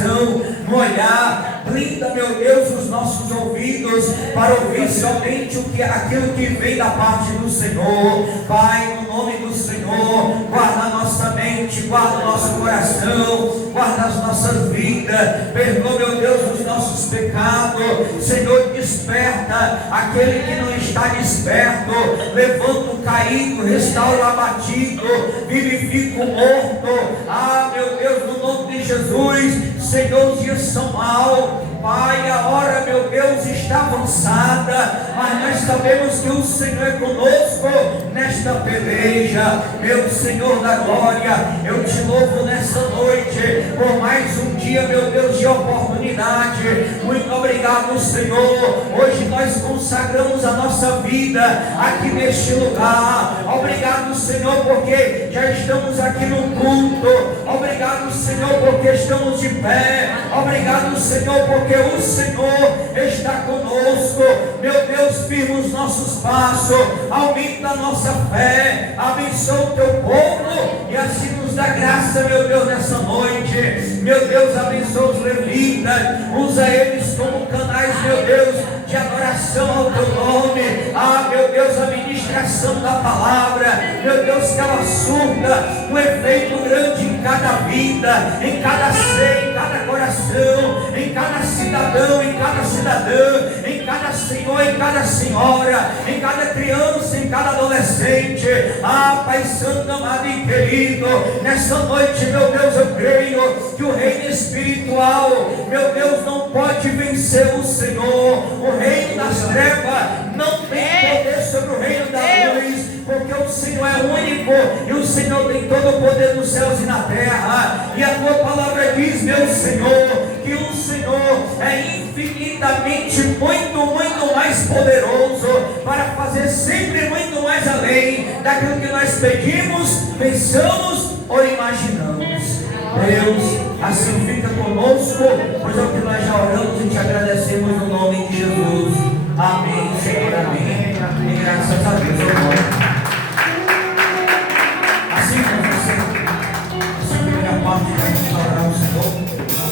coração, no olhar. Blinda, meu Deus, os nossos ouvidos para ouvir somente aquilo que vem da parte do Senhor. Pai, no nome do Senhor, guarda a nossa mente, guarda o nosso coração, guarda as nossas vidas. Perdoa, meu Deus, os nossos pecados. Senhor, desperta aquele que não está desperto, levanta o caído, restaura o abatido, vivifica o morto. Ah, meu Deus, no nome de Jesus, Senhor, os dias são maus. Pai, a hora, meu Deus, está avançada, mas nós sabemos que o Senhor é conosco nesta peleja. Meu Senhor da glória, eu te louvo nessa noite por mais um dia, meu Deus, de oportunidade. Muito obrigado, Senhor. Hoje nós consagramos a nossa vida aqui neste lugar. Obrigado, Senhor, porque já estamos aqui no culto. Obrigado, Senhor, porque estamos de pé. Obrigado, Senhor, porque o Senhor está conosco. Meu Deus, firma os nossos passos, aumenta a nossa fé, abençoa o teu povo e assim nos dá graça, meu Deus, nessa noite. Meu Deus, abençoa os levitas, usa eles como canais, meu Deus, de adoração ao teu nome. Ah, meu Deus, a ministração da palavra, meu Deus, que ela surta um efeito grande em cada vida, em cada ser, em cada coração, em cada cidadão, em cada cidadã, em cada senhor, em cada senhora, em cada criança, em cada adolescente. Ah, Pai Santo, amado e querido, nessa noite, meu Deus, eu creio que o reino espiritual, meu Deus, não pode vencer o Senhor. O reino das trevas não tem poder sobre o reino da luz, porque o Senhor é único e o Senhor tem todo o poder nos céus e na terra. E a tua palavra diz, meu Senhor, que o Senhor é infinitamente muito mais poderoso para fazer sempre muito mais além daquilo que nós pedimos, pensamos ou imaginamos. Deus, assim fica conosco, pois é o que nós já oramos e te agradecemos no nome de Jesus. Amém, Senhor, amém. E graças a Deus, irmão. Assim como você, essa primeira parte da restaurar o Senhor, o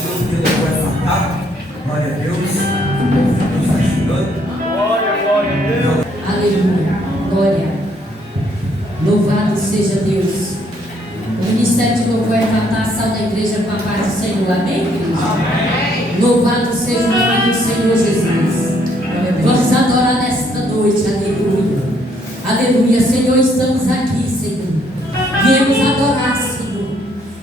grupo que Deus vai falar. Glória a Deus. Deus está chegando. Glória a Deus. Aleluia. Glória. Louvado seja Deus. O ministério de louvor é cantar a sal da igreja com a paz do Senhor. Amém, igreja? Amém. Louvado seja o nome do Senhor Jesus. Vamos adorar nesta noite. Aleluia. Aleluia. Senhor, estamos aqui, Senhor. Viemos adorar, Senhor.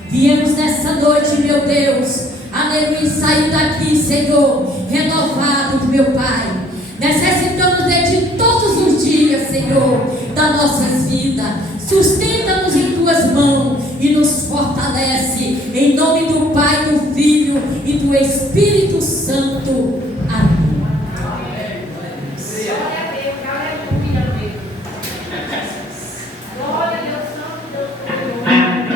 Viemos nessa noite, meu Deus. Aleluia. Sair daqui, Senhor, renovado, meu Pai. Necessitamos de todos os dias, Senhor, das nossas vidas. Sustenta-nos em tuas mãos e nos fortalece. Em nome do Pai, do Filho e do Espírito Santo. Amém. Glória a Deus, Santo Deus.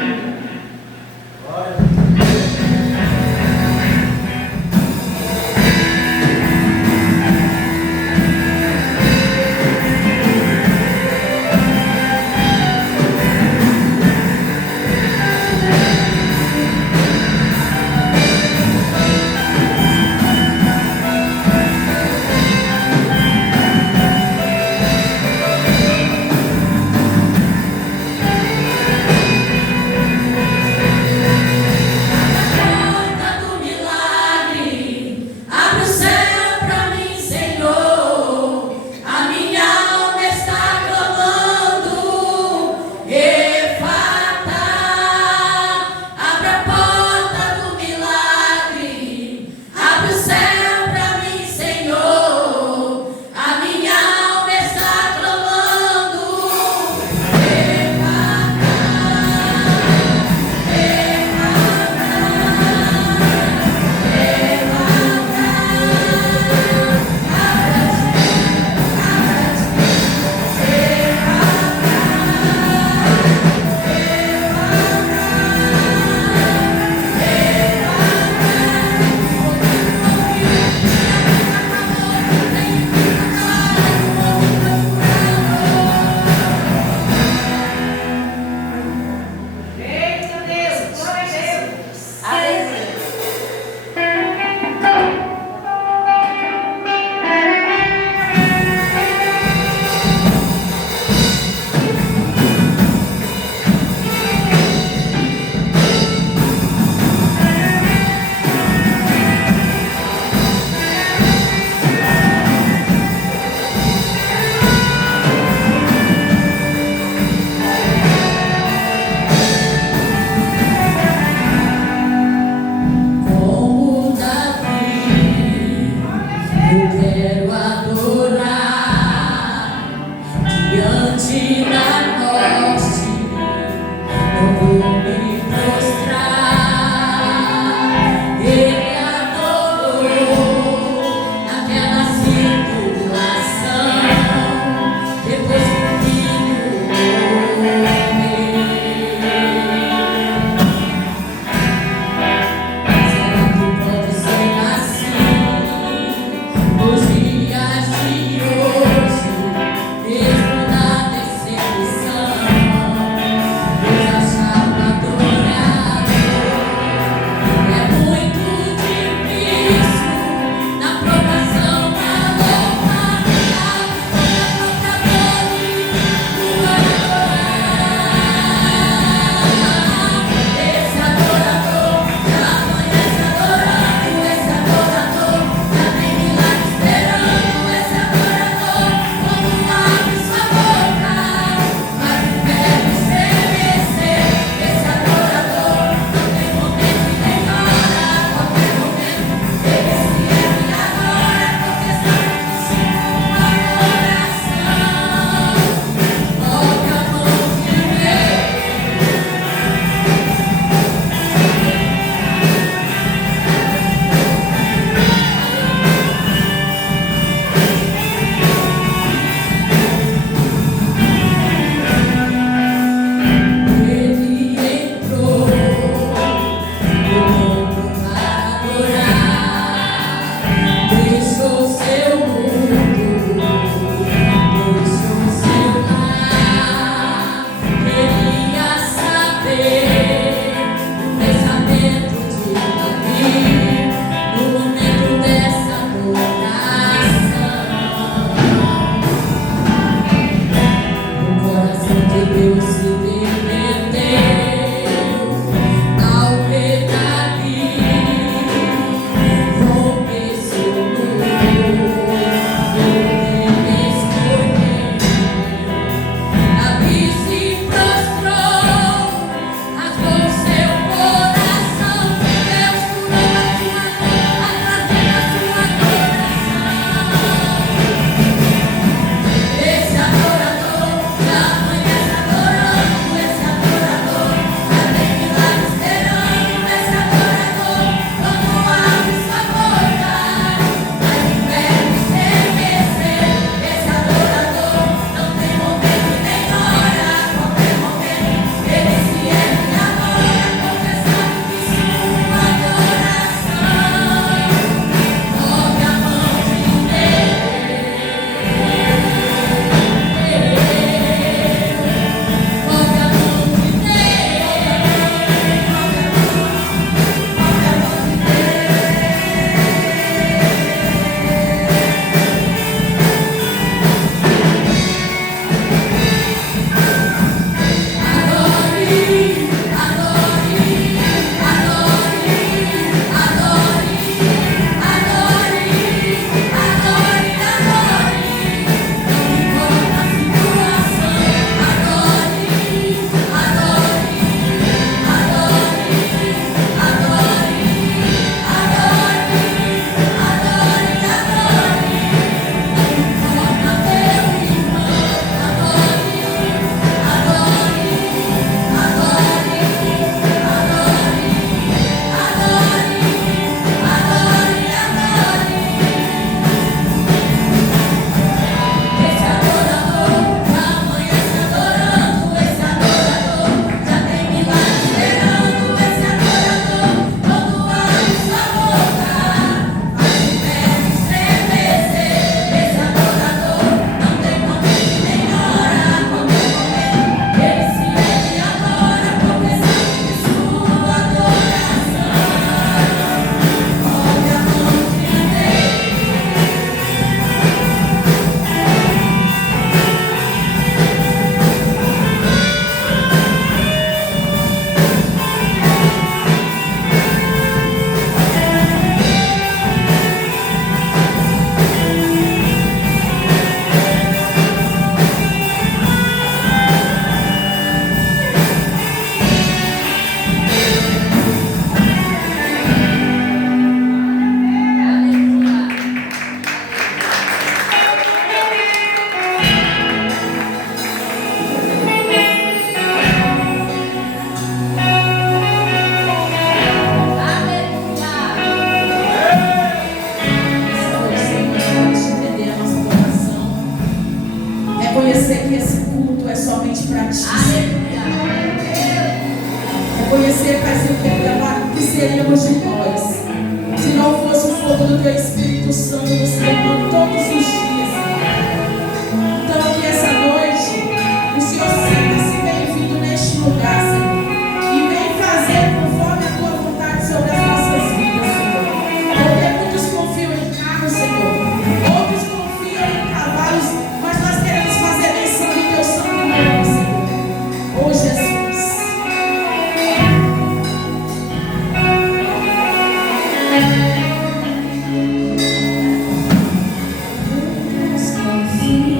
Coração de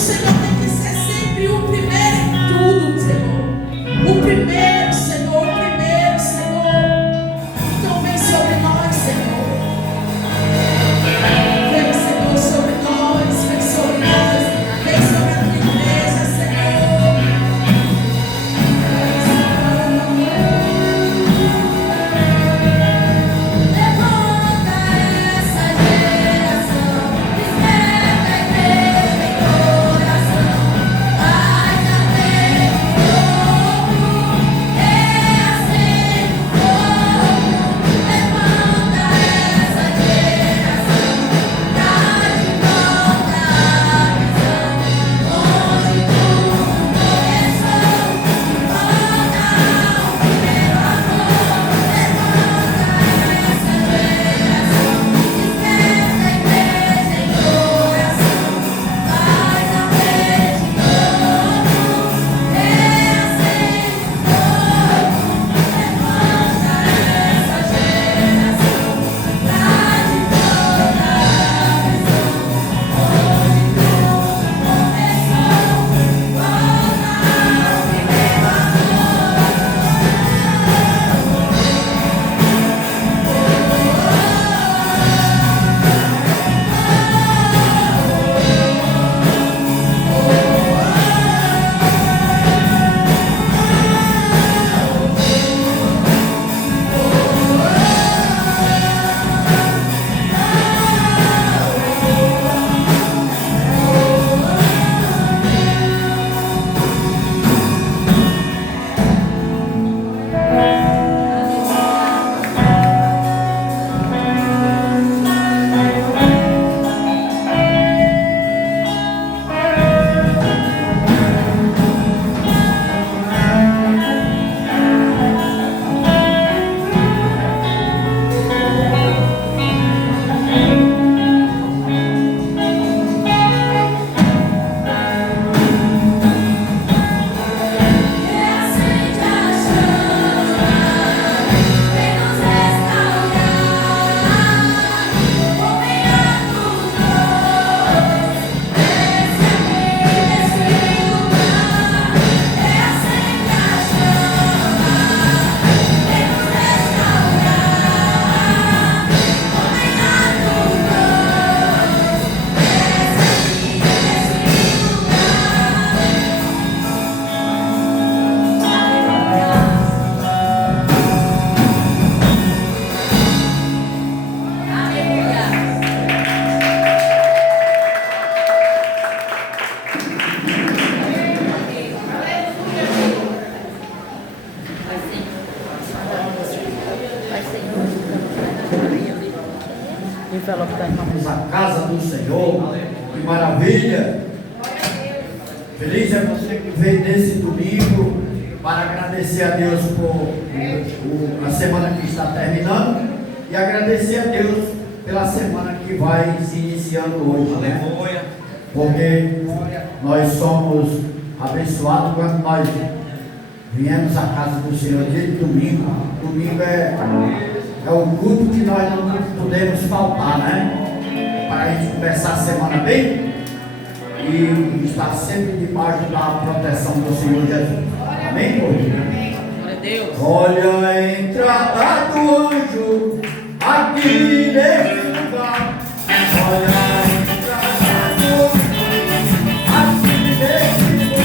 Senhor tem que ser sempre o primeiro em tudo, Senhor. O primeiro, Senhor, o primeiro, Senhor. Então vem sobre nós, Senhor. Vem, Senhor, sobre nós, vem sobre nós, vem sobre a tua igreja, Senhor. Levanta essa geração, desperta a igreja em coração, faz a mente fogo, reacende o fogo. Levanta essa geração, traz de volta a visão, onde tudo começou, de volta ao primeiro amor. Levanta essa geração, desperta a igreja em coração, faz a mente fogo, reacende o fogo. Levanta essa geração, traz de volta a visão, onde tudo começou, volta ao primeiro reacende a chama, vem nos restaurar, nomeando nós, desce aqui nesse lugar. Reacende a chama, vem nos restaurar, nomeando nós, desce aqui nesse Vamos à casa do Senhor, que maravilha! Feliz é você que veio nesse domingo para agradecer a Deus por a semana que está terminando e agradecer a Deus pela semana que vai se iniciando hoje, né? Aleluia. Porque nós somos abençoados quando nós viemos à casa do Senhor desde domingo. Domingo é o culto que nós não podemos faltar, né? Para a gente começar a semana bem e estar sempre debaixo da proteção do Senhor Jesus. Amém, povo? Glória a Deus. Olha a entrada do anjo aqui nesse lugar. Olha a entrada do anjo aqui nesse lugar.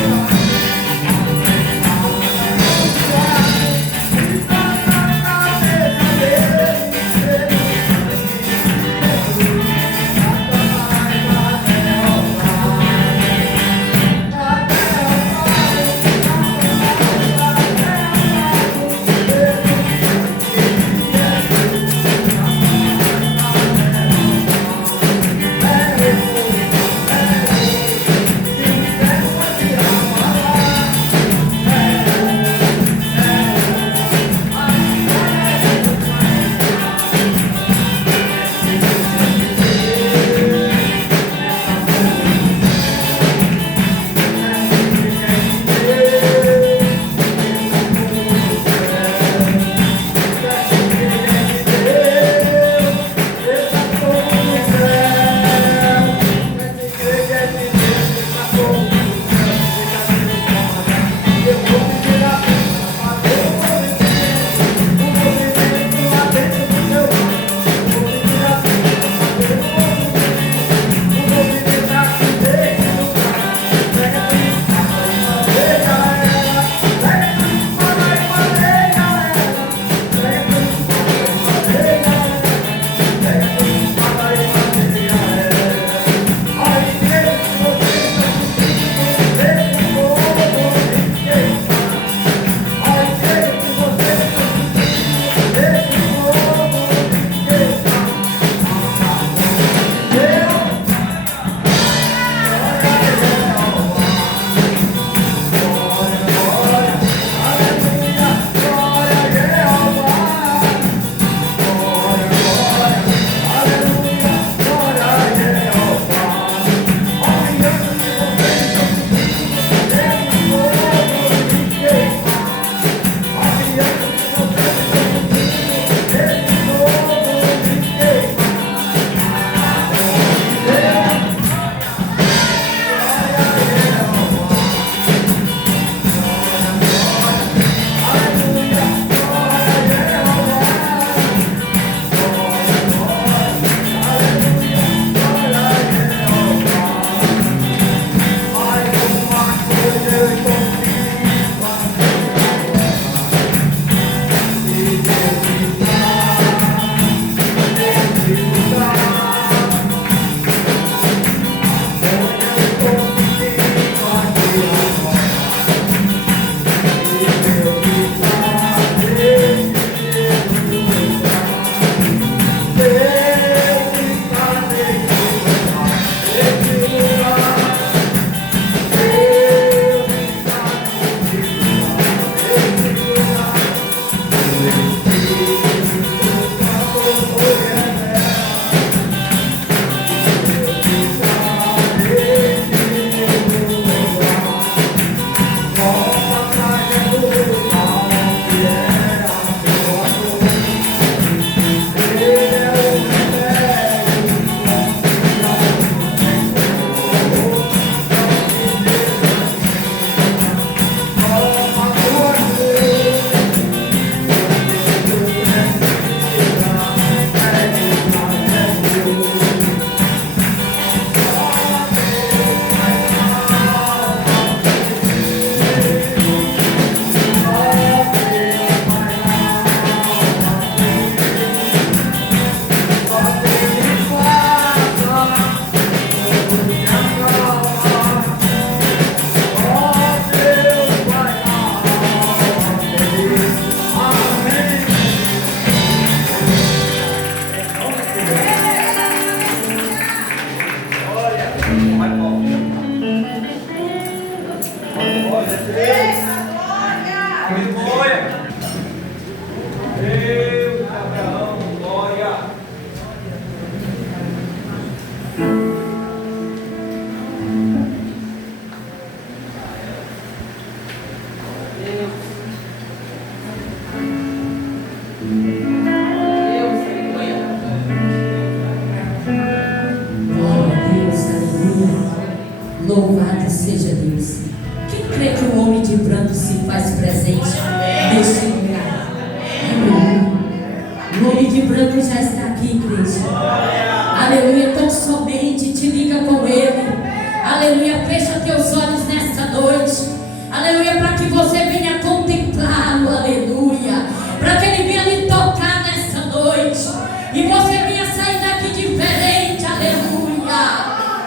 teus olhos nesta noite, aleluia, para que você venha contemplá-lo, aleluia, para que ele venha lhe tocar nesta noite e você venha sair daqui diferente, aleluia.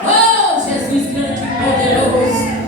Oh, Jesus grande e poderoso.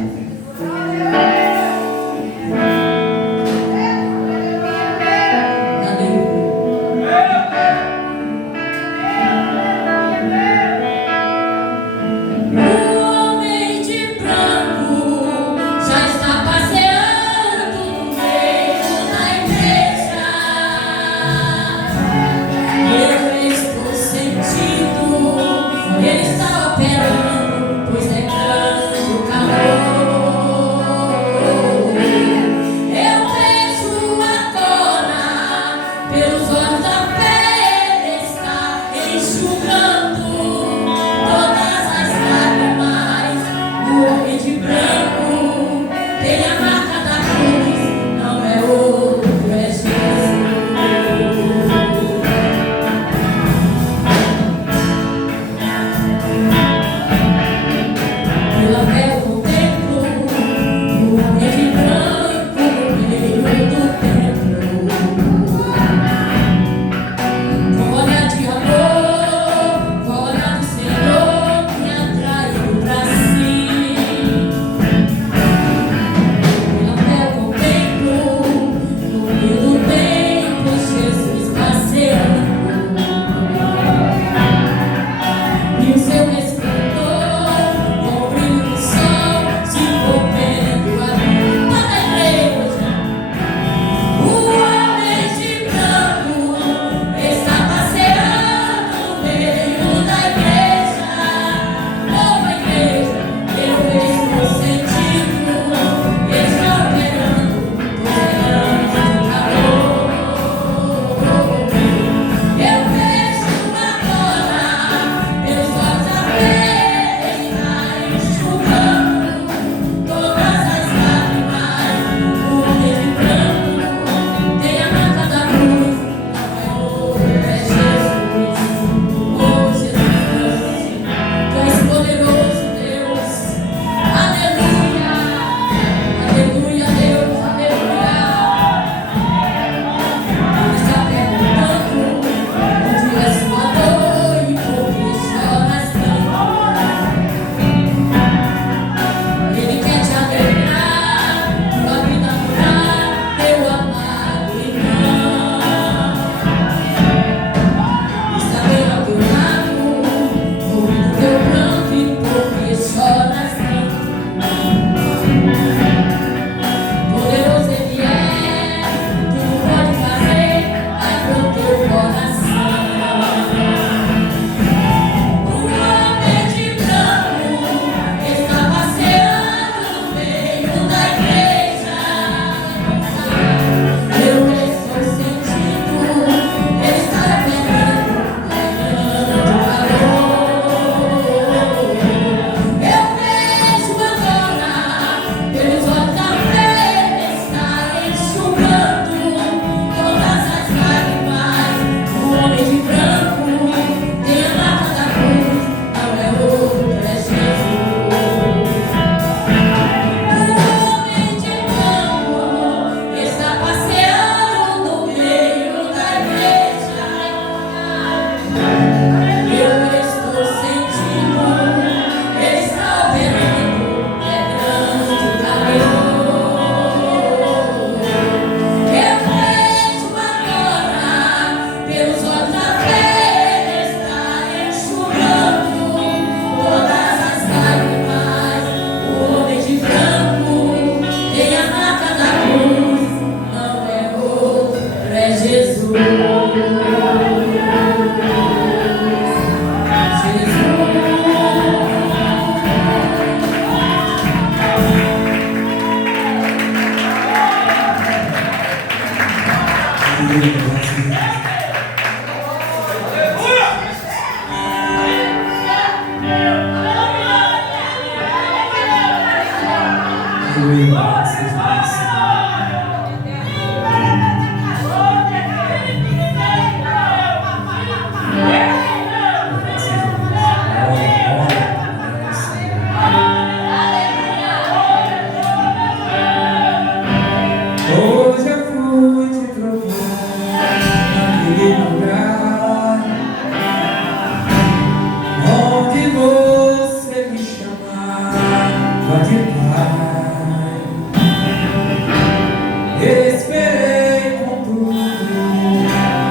Esperei com tudo,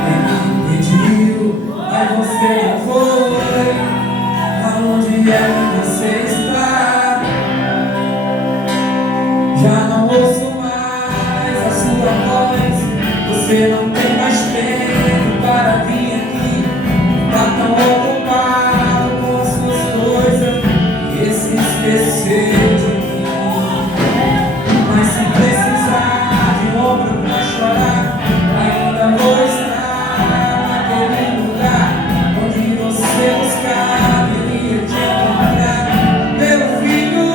ele pediu, mas você não foi. Aonde é que você está? Já não ouço mais a sua voz. Você não tem mais tempo para vir aqui. Tá tão ocupado com suas coisas que se esqueceu de mim. Mas se precisar de ombro pra chorar, ainda vou estar naquele lugar onde você buscava e ia te encontrar, meu filho,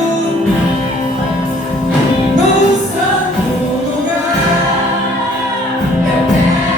no santo lugar. Eu quero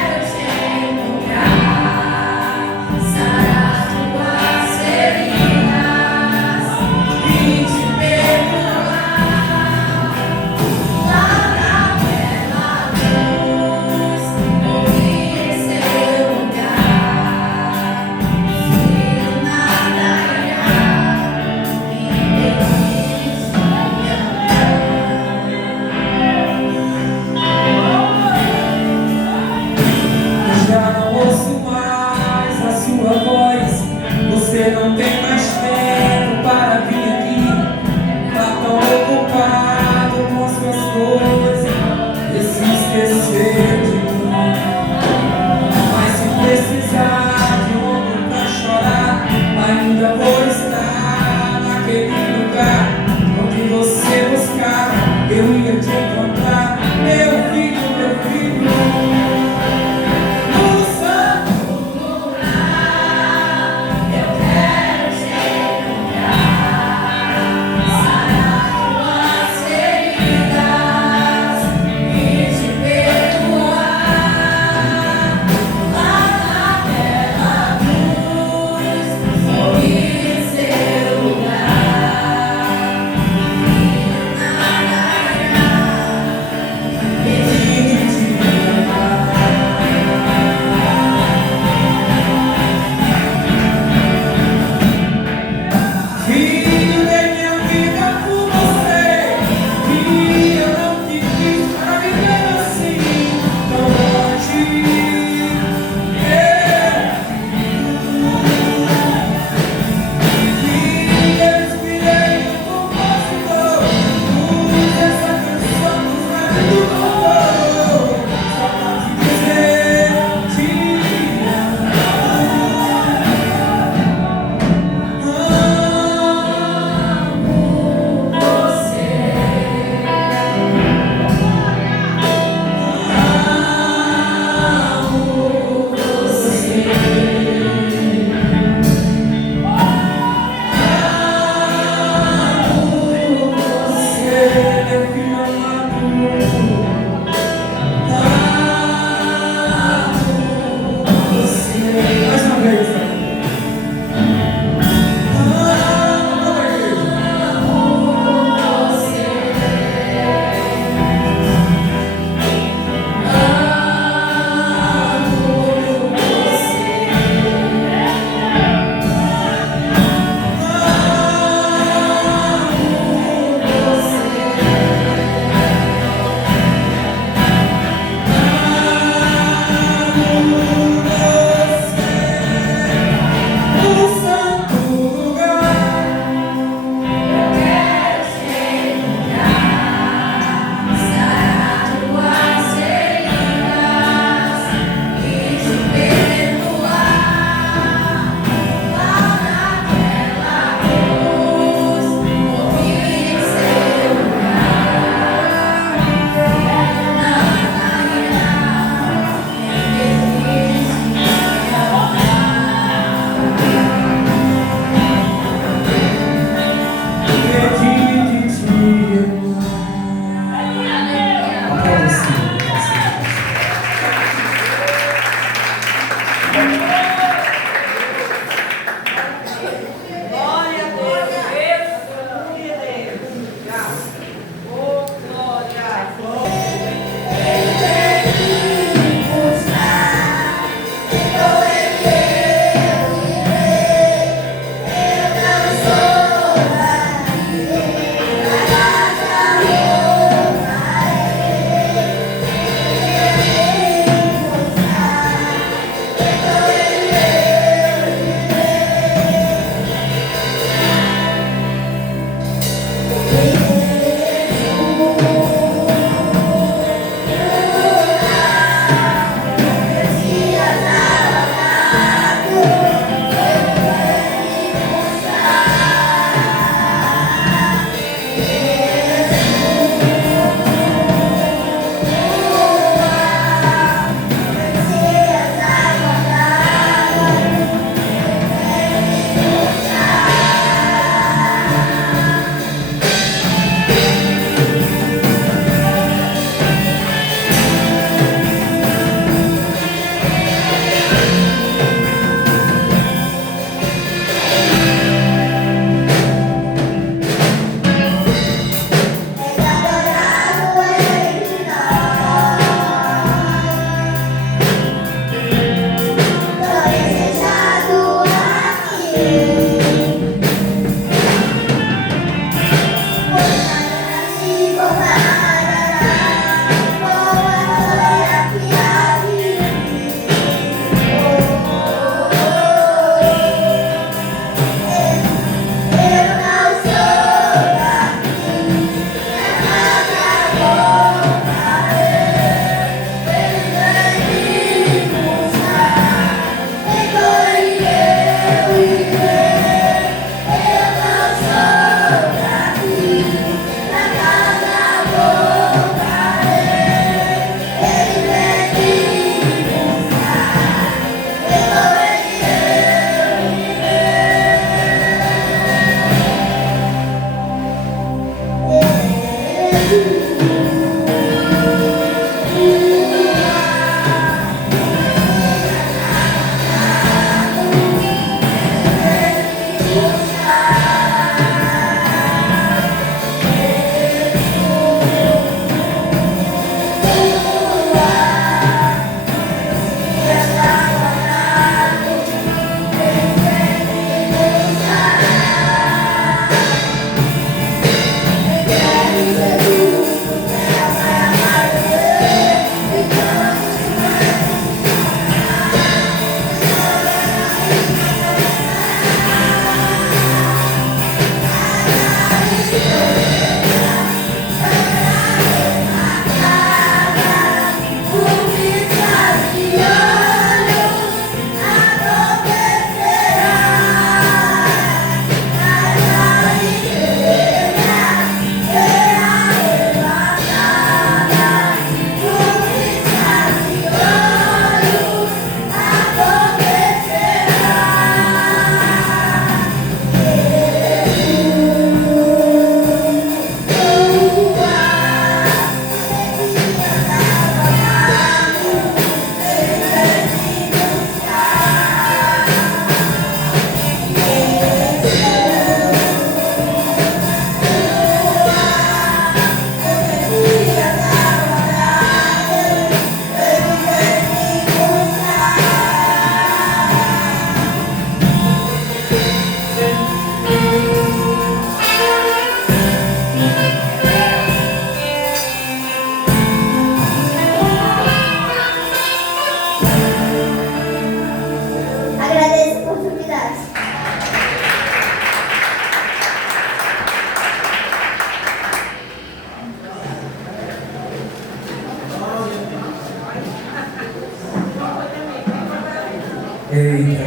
Eita,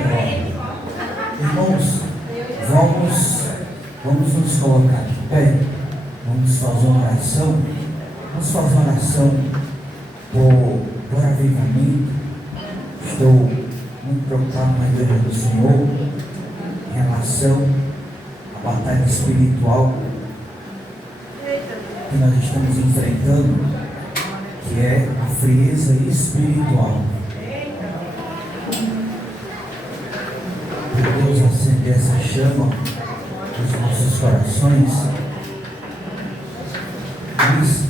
irmãos, vamos nos colocar de pé, vamos fazer uma oração, por avivamento. Estou muito preocupado com a igreja do Senhor, em relação à batalha espiritual que nós estamos enfrentando, que é a frieza espiritual. Deus acender essa chama nos nossos corações. Mas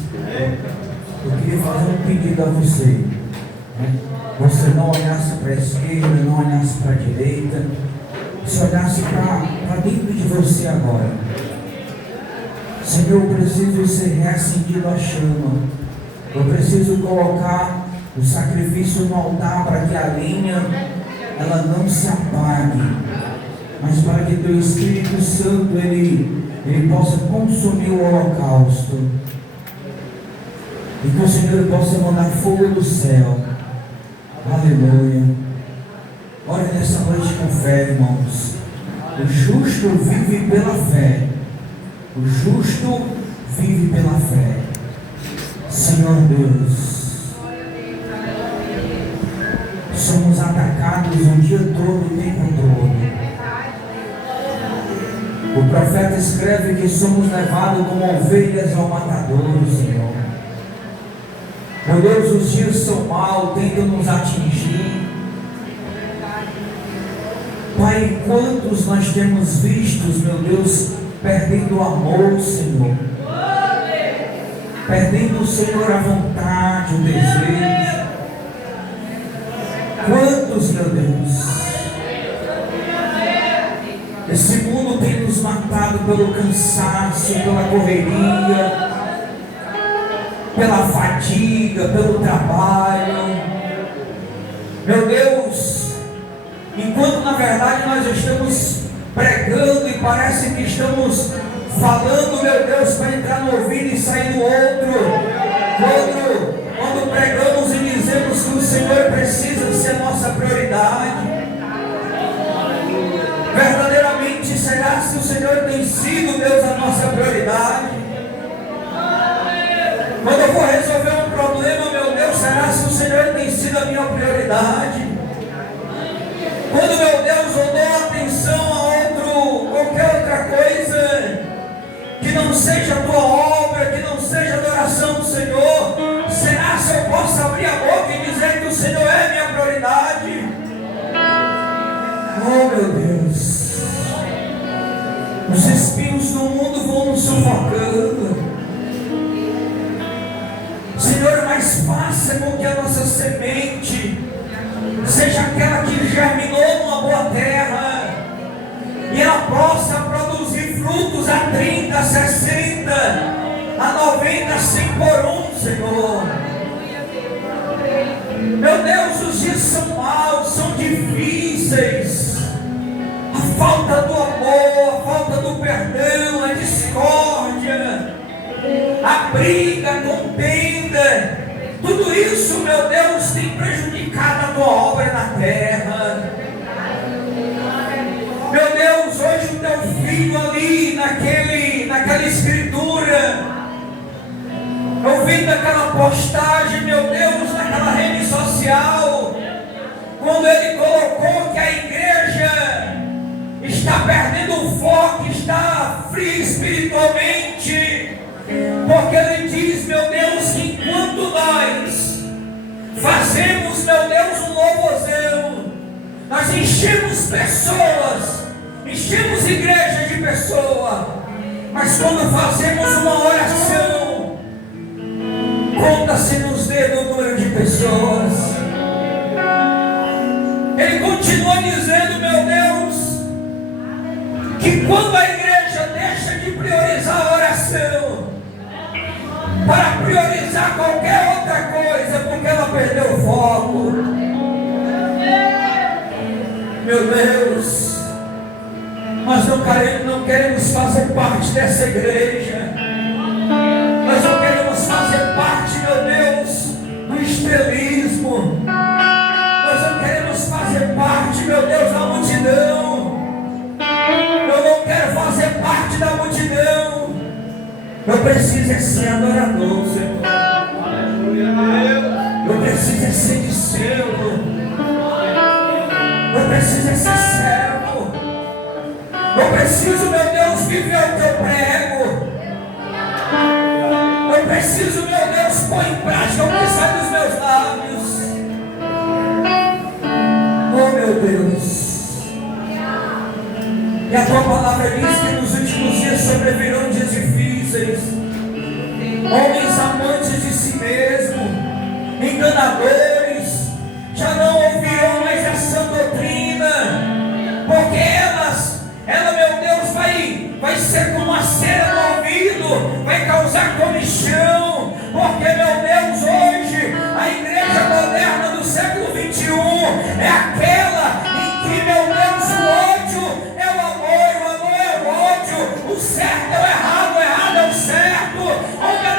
eu queria fazer um pedido a você, né? Você não olhasse para a esquerda, não olhasse para a direita, se olhasse para dentro de você agora. Senhor, eu preciso ser reacendido a chama. Eu preciso colocar o sacrifício no altar para que a lenha ela não se apague, mas para que teu Espírito Santo ele possa consumir o holocausto, e que o Senhor possa mandar fogo do céu. Aleluia. Ore nessa noite com fé, irmãos. O justo vive pela fé. O justo vive pela fé. Senhor Deus, somos atacados o dia todo, o tempo todo. O profeta escreve que somos levados como ovelhas ao matadouro, Senhor. Meu Deus, os dias são maus, tentam nos atingir. Pai, quantos nós temos vistos, meu Deus, perdendo o amor, Senhor. Perdendo, Senhor, a vontade, o desejo. Quantos, meu Deus? Esse mundo tem nos matado pelo cansaço, pela correria, pela fadiga, pelo trabalho. Meu Deus, enquanto na verdade nós estamos pregando e parece que estamos falando, meu Deus, para entrar no ouvido e sair no outro. Quando pregamos e dizemos que o Senhor precisa ser nossa prioridade, verdadeiramente será se o Senhor tem sido, Deus, a nossa prioridade? Quando eu for resolver um problema, meu Deus, será se o Senhor tem sido a minha prioridade? Quando, meu Deus, eu dou atenção a qualquer outra coisa que não seja a tua obra, que não seja Senhor, mas faça com que a nossa semente seja aquela que germinou numa boa terra e ela possa produzir frutos a 30, a 60, a 90, 100 por um, Senhor. Meu Deus, os dias são maus, são difíceis. A falta do amor, a falta do perdão, a discórdia, a briga, a contenda, tudo isso, meu Deus, tem prejudicado a tua obra na terra. Meu Deus, hoje o teu filho ali, naquela escritura, ouvindo aquela postagem, meu Deus, naquela rede social, quando ele colocou que a igreja está perdendo o foco, está fria espiritualmente, porque ele diz, meu Deus, que enquanto nós fazemos, meu Deus, um louvozão, nós enchemos pessoas, enchemos igreja de pessoas, mas quando fazemos uma oração, conta-se nos dedos o número de pessoas. Ele continua dizendo, meu Deus, que quando a igreja deixa de priorizar a oração para priorizar qualquer outra coisa, porque ela perdeu o foco. Meu Deus, nós não queremos fazer parte dessa igreja. Nós não queremos fazer parte, meu Deus, do estrelismo. Nós não queremos fazer parte, meu Deus, da multidão. Eu não quero fazer parte da multidão. Eu preciso é ser adorador, Senhor. Eu preciso é ser discípulo. Eu preciso é ser servo. Eu preciso, meu Deus, viver o que eu prego. Eu preciso, meu Deus, pôr em prática o que sai dos meus lábios. Oh, meu Deus. E a tua palavra diz que nos últimos dias sobrevirão dias difíceis. Homens amantes de si mesmo, enganadores, já não ouvirão mais essa doutrina, porque ela, meu Deus, vai ser como uma cera no ouvido, vai causar comichão, porque, meu Deus, hoje a igreja moderna do século 21 é aquela em que, meu Deus, o ódio é o amor é o ódio, o certo é o errado é o certo, onde a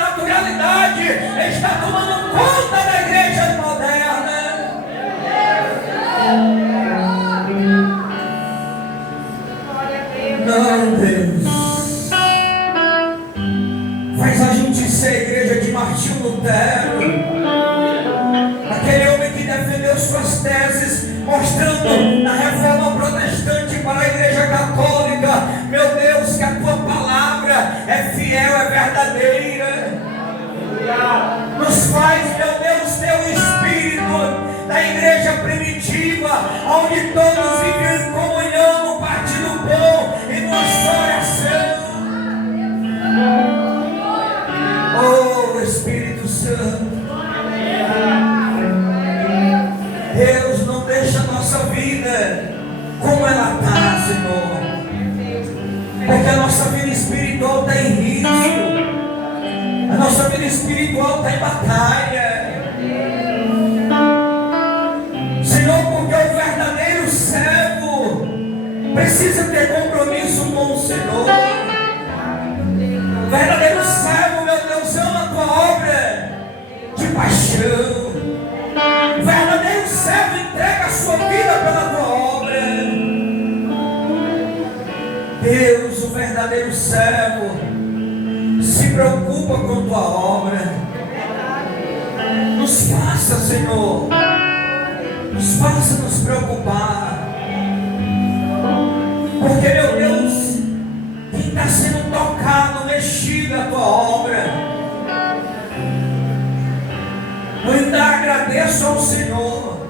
naturalidade está tomando conta da igreja moderna. Não, Deus, faz a gente ser a igreja de Martinho Lutero, aquele homem que defendeu suas teses, mostrando na reforma protestante para a igreja católica, meu Deus, que a tua palavra é fiel, é verdadeira. Nos faz, meu Deus, teu espírito da igreja primitiva, onde todos viviam em comunhão, no partir do pão e numa só oração. Oh, Espírito Santo, Deus, não deixa a nossa vida como ela está, Senhor, porque a nossa vida espiritual está em risco, a nossa vida espiritual está em batalha, Senhor, porque o verdadeiro servo precisa ter compromisso com o Senhor. O verdadeiro servo, meu Deus, ama a tua obra de paixão. O verdadeiro servo entrega a sua vida pela tua obra. Deus, o verdadeiro servo se preocupa com tua obra. Nos faça, Senhor, nos faça nos preocupar, porque, meu Deus, quem está sendo tocado, mexido a tua obra, eu ainda agradeço ao Senhor,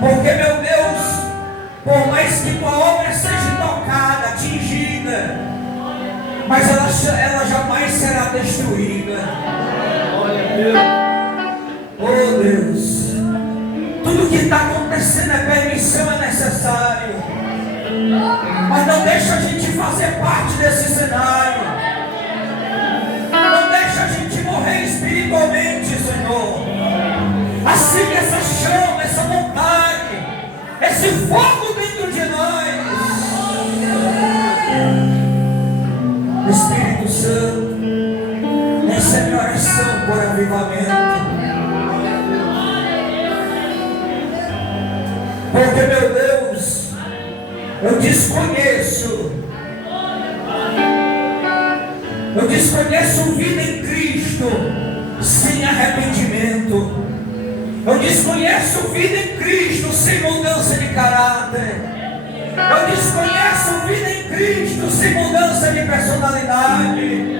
porque, meu Deus, por mais que tua obra seja tocada, atingida, mas ela jamais será destruída. Oh Deus, tudo que está acontecendo é permissão, é necessário, mas não deixa a gente fazer parte desse cenário, não deixa a gente morrer espiritualmente, Senhor. Acende essa chama, essa vontade, esse fogo dentro de nós. Espírito Santo, essa é a minha oração por avivamento. Porque, meu Deus, eu desconheço vida em Cristo sem arrependimento. Eu desconheço vida em Cristo sem mudança de caráter. Eu desconheço vida em Cristo sem mudança de personalidade.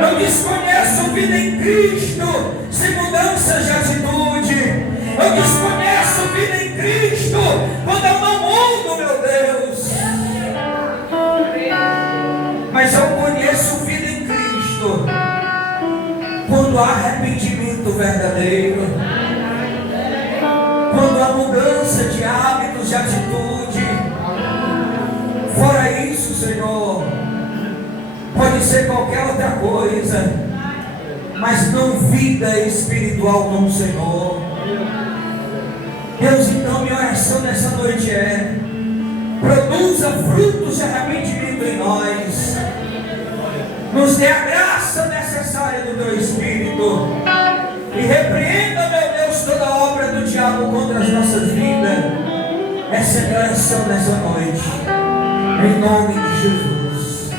Eu desconheço vida em Cristo sem mudança de atitude. Eu desconheço vida em Cristo quando eu não mudo, meu Deus. Mas eu conheço vida em Cristo quando há arrependimento verdadeiro, quando há mudança de hábitos, de atitude. Fora isso, Senhor, pode ser qualquer outra coisa, mas não vida espiritual no Senhor. Deus, então minha oração nessa noite é: produza frutos de arrependimento em nós, nos dê a graça necessária do Teu Espírito, e repreenda, meu Deus, toda obra do diabo contra as nossas vidas. Essa é a minha oração nessa noite, em nome de Jesus.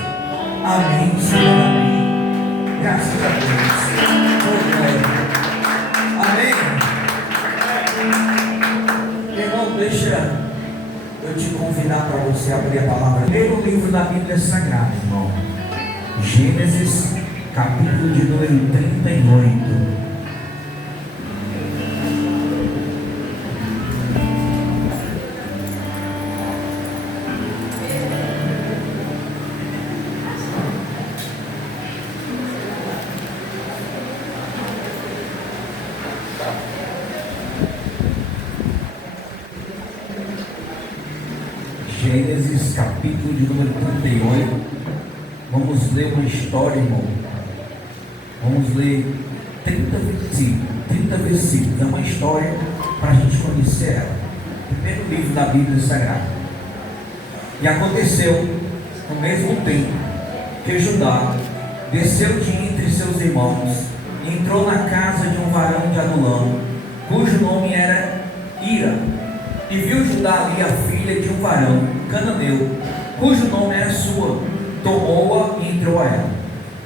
Amém, Senhor, amém. Graças a Deus. Amém. Irmão, deixa eu te convidar para você abrir a palavra. Primeiro livro da Bíblia Sagrada, irmão. Gênesis, capítulo de número 38. Gênesis, capítulo de número 38. Vamos ler uma história, irmão. Vamos ler 30 versículos. É uma história para a gente conhecer ela. Primeiro livro da Bíblia Sagrada. E aconteceu, no mesmo tempo, que Judá desceu de entre seus irmãos, entrou na casa de um varão de Adulam, cujo nome era Ira. E viu Judá ali a filha de um varão cananeu, cujo nome era Sua. Tomou-a e entrou a ela.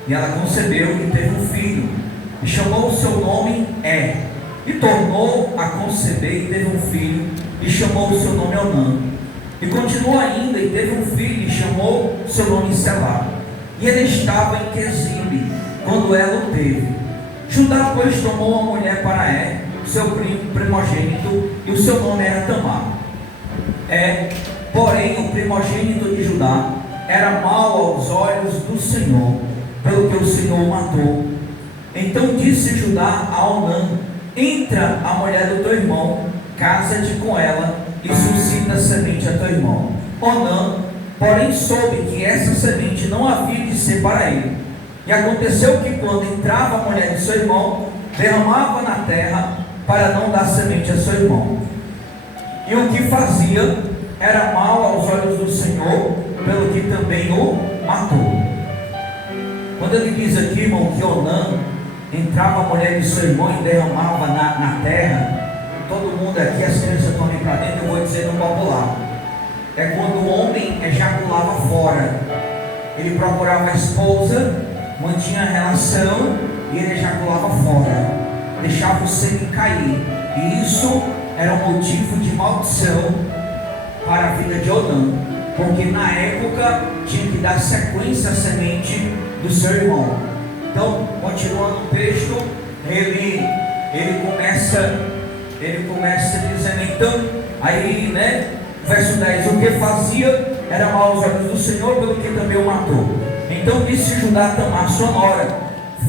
E ela concebeu e teve um filho, e chamou o seu nome E tornou a conceber e teve um filho, e chamou o seu nome Onã. E continuou ainda e teve um filho, e chamou o seu nome Selá. E ele estava em Quezibe quando ela o teve. Judá, pois, tomou uma mulher para seu primo primogênito, e o seu nome era Tamar. Porém, o primogênito de Judá era mau aos olhos do Senhor, pelo que o Senhor o matou. Então disse Judá a Onã: entra a mulher do teu irmão, casa-te com ela e suscita semente a teu irmão. Onã, porém, soube que essa semente não havia de ser para ele. E aconteceu que quando entrava a mulher de seu irmão, derramava na terra para não dar semente a seu irmão. E o que fazia era mal aos olhos do Senhor, pelo que também o matou. Quando ele diz aqui, irmão, que Onã entrava a mulher de seu irmão e derramava na terra, todo mundo aqui, as crianças estão ali para dentro, eu vou dizer no popular, é quando o homem ejaculava fora. Ele procurava a esposa, mantinha a relação e ele ejaculava fora, deixava o sangue cair, e isso era um motivo de maldição para a vida de Onã, porque na época tinha que dar sequência à semente do seu irmão. Então, continuando o texto, ele começa dizendo, então, aí, verso 10, o que fazia era mal aos olhos do Senhor, pelo que também o matou. Então disse Judá a Tamar, sua nora: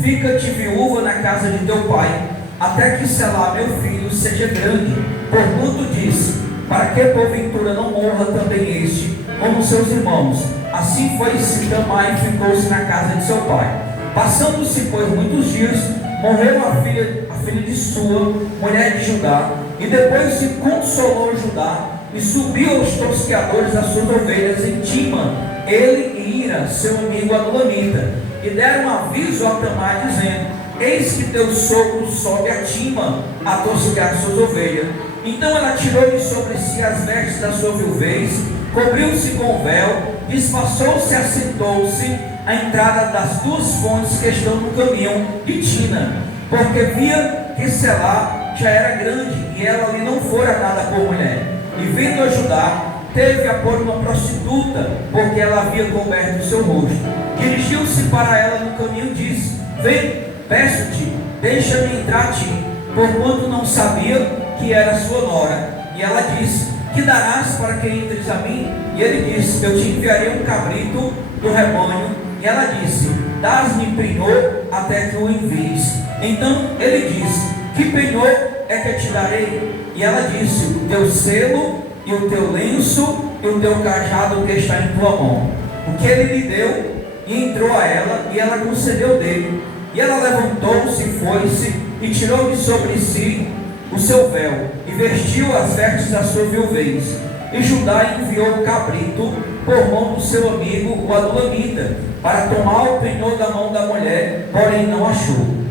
fica-te viúva na casa de teu pai, até que Selá, meu filho, seja grande. Porquanto disse: para que porventura não morra também este, como seus irmãos? Assim foi-se Tamar e ficou-se na casa de seu pai. Passando-se, pois, muitos dias, morreu a filha de sua, mulher de Judá, e depois se consolou Judá, e subiu aos tosqueadores das suas ovelhas em Tima, ele e Ira, seu amigo adulamita, e deram aviso a Tamar, dizendo: eis que teu sogro sobe a Tima a tosquear suas ovelhas. Então ela tirou de sobre si as vestes da sua viuvez, cobriu-se com o véu, disfarçou-se e assentou-se à entrada das duas fontes que estão no caminho de Tina, porque via que Selá já era grande, e ela ali não fora dada por mulher. E vendo a Judá, teve a pôr uma prostituta, porque ela havia coberto o seu rosto. Dirigiu-se para ela no caminho e disse: vem, peço-te, deixa-me entrar a ti, porquanto não sabia que era sua nora. E ela disse: que darás para que entres a mim? E ele disse: eu te enviarei um cabrito do rebanho. E ela disse: dás-me penhor até que o envies. Então ele disse: que penhor é que te darei? E ela disse: o teu selo e o teu lenço e o teu cajado que está em tua mão. O que ele lhe deu, e entrou a ela, e ela concedeu dele. E ela levantou-se e foi-se, e tirou de sobre si o seu véu, e vestiu as vestes da sua viuvez. E Judá enviou o cabrito por mão do seu amigo, o adulamita, para tomar o penhor da mão da mulher, porém não achou.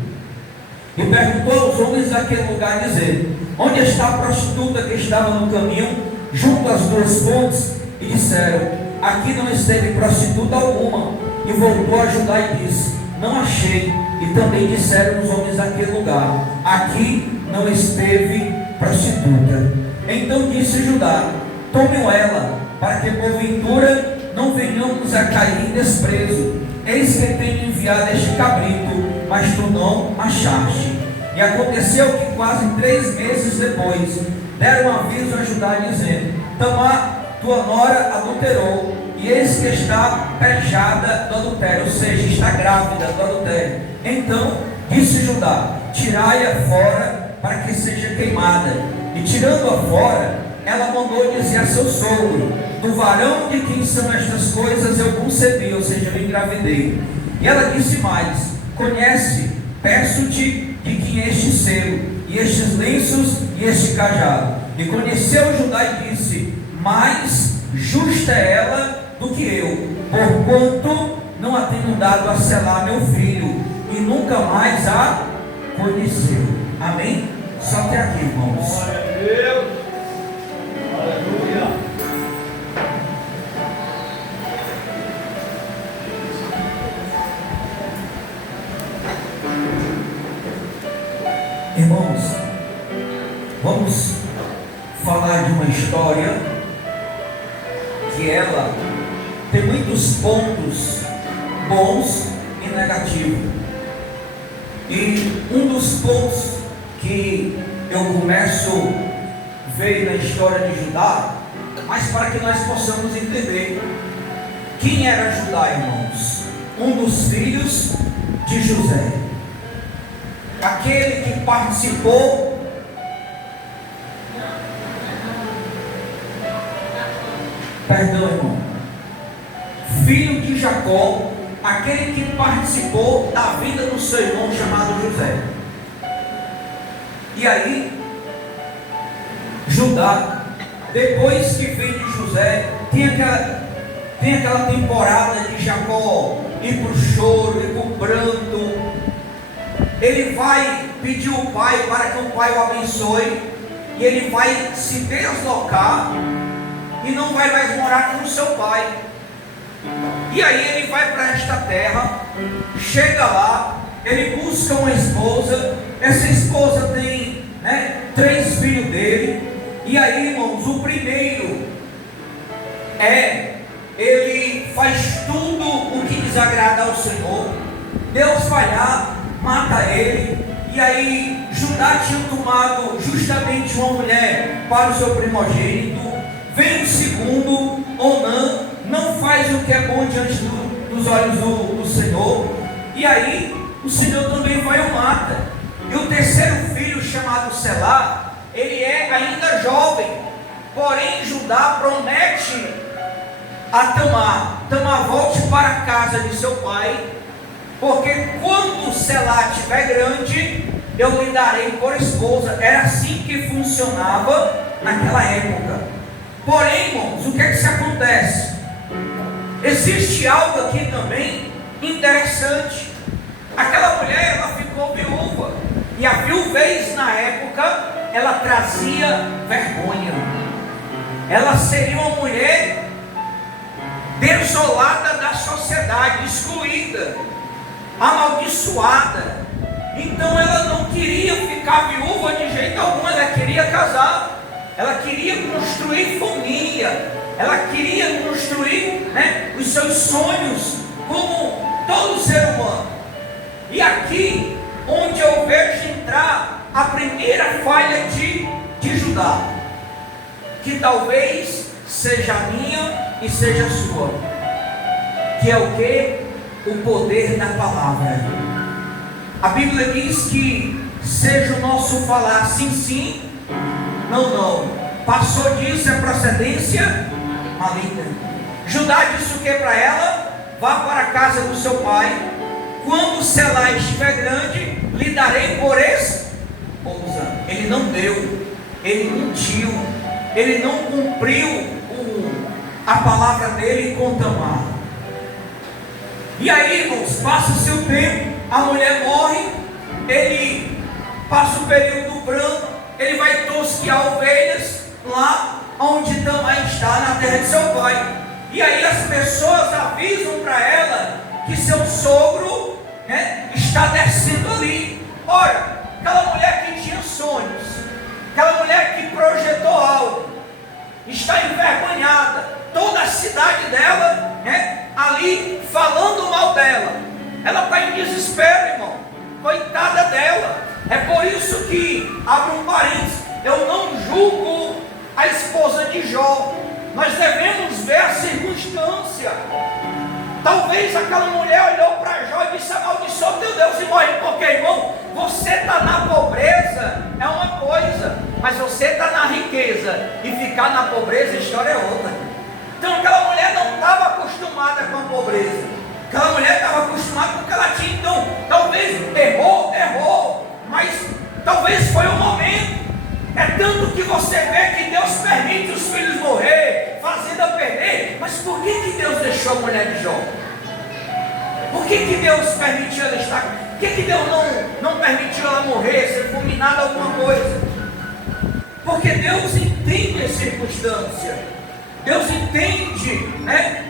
E perguntou aos homens daquele lugar, dizendo: onde está a prostituta que estava no caminho, junto às duas fontes? E disseram: aqui não esteve prostituta alguma. E voltou a Judá e disse: não achei. E também disseram os homens daquele lugar: aqui não esteve prostituta. Então disse Judá: tome-o ela, para que porventura não venhamos a cair em desprezo. Eis que tenho enviado este cabrito, mas tu não achaste. E aconteceu que quase 3 meses depois, deram aviso a Judá, dizendo: Tamar, tua nora, adulterou, e eis que está pejada do adultério, ou seja, está grávida do adultério. Então disse Judá: tirai-a fora, para que seja queimada. E tirando-a fora, ela mandou dizer a seu sogro: do varão de quem são estas coisas eu concebi, ou seja, eu engravidei. E ela disse mais: conhece, peço-te, de quem é este selo, e estes lenços, e este cajado. E conheceu Judá e disse: mais justa é ela do que eu, porquanto não a tenho dado a Selá, meu filho, e nunca mais a conheceu. Amém? Só até aqui, irmãos. Glória a Deus. Aleluia. Irmãos, vamos falar de uma história que ela tem muitos pontos bons e negativos. E um dos pontos que eu começo a ver na história de Judá, mas para que nós possamos entender quem era Judá, irmãos. Um dos filhos de José, aquele que participou filho de Jacó, aquele que participou da vida do seu irmão chamado José. E aí Judá, depois que vem de José, tem aquela temporada de Jacó ir para o choro, ir para o pranto. Ele vai pedir o pai para que o pai o abençoe, e ele vai se deslocar e não vai mais morar com o seu pai. E aí ele vai para esta terra, chega lá, ele busca uma esposa. Essa esposa tem 3 filhos dele. E aí, irmãos, o primeiro ele faz tudo o que desagrada ao Senhor. Deus vai lá, mata ele. E aí Judá tinha tomado justamente uma mulher para o seu primogênito. Vem o segundo, Onã, não faz o que é bom diante dos olhos do Senhor. E aí o Senhor também vai e o mata. E o terceiro filho, chamado Selá, ele é ainda jovem, porém Judá promete a Tamar: Tamar, volte para a casa de seu pai, porque quando Selá estiver grande, eu lhe darei por esposa. Era assim que funcionava naquela época. Porém, irmãos, o que é que se acontece? Existe algo aqui também interessante. Aquela mulher, ela ficou viúva, e a viuvez na época, ela trazia vergonha. Ela seria uma mulher desolada da sociedade, excluída, amaldiçoada. Então ela não queria ficar viúva de jeito algum, ela queria casar, ela queria construir família, ela queria construir, os seus sonhos, como todo ser humano. E aqui, onde eu vejo entrar a primeira falha de Judá, que talvez seja a minha e seja a sua, que é o que? O poder da palavra. A Bíblia diz que seja o nosso falar sim, sim, não, não. Passou disso, é procedência maligna. Judá disse o que para ela? Vá para a casa do seu pai. Quando Selá estiver grande, lhe darei por esposa. Ele não deu, ele mentiu, ele não cumpriu a palavra dele com Tamar. E aí, irmãos, passa-se o tempo, a mulher morre, ele passa o período branco, ele vai tosquear ovelhas lá onde Tamar está, na terra de seu pai. E aí as pessoas avisam para ela que seu sogro, está descendo ali. Ora, aquela mulher que tinha sonhos, aquela mulher que projetou algo, está envergonhada, toda a cidade dela, ali falando mal dela. Ela está em desespero, irmão, coitada dela. É por isso que, abre um parênteses, eu não julgo a esposa de Jó. Nós devemos ver a circunstância. Talvez aquela mulher olhou para Jó e disse: amaldiçoa teu Deus e morre. Porque, irmão, você está na pobreza é uma coisa, mas você está na riqueza e ficar na pobreza, a história é outra. Então aquela mulher não estava acostumada com a pobreza, aquela mulher estava acostumada com o que ela tinha. Então talvez errou, mas talvez foi o momento. É tanto que você vê que Deus permite os filhos morrer, fazenda perder. Mas por que Deus deixou a mulher de Jó? Por que Deus permitiu ela estar? Por que Deus não permitiu ela morrer, ser fulminada, alguma coisa? Porque Deus entende a circunstância, Deus entende,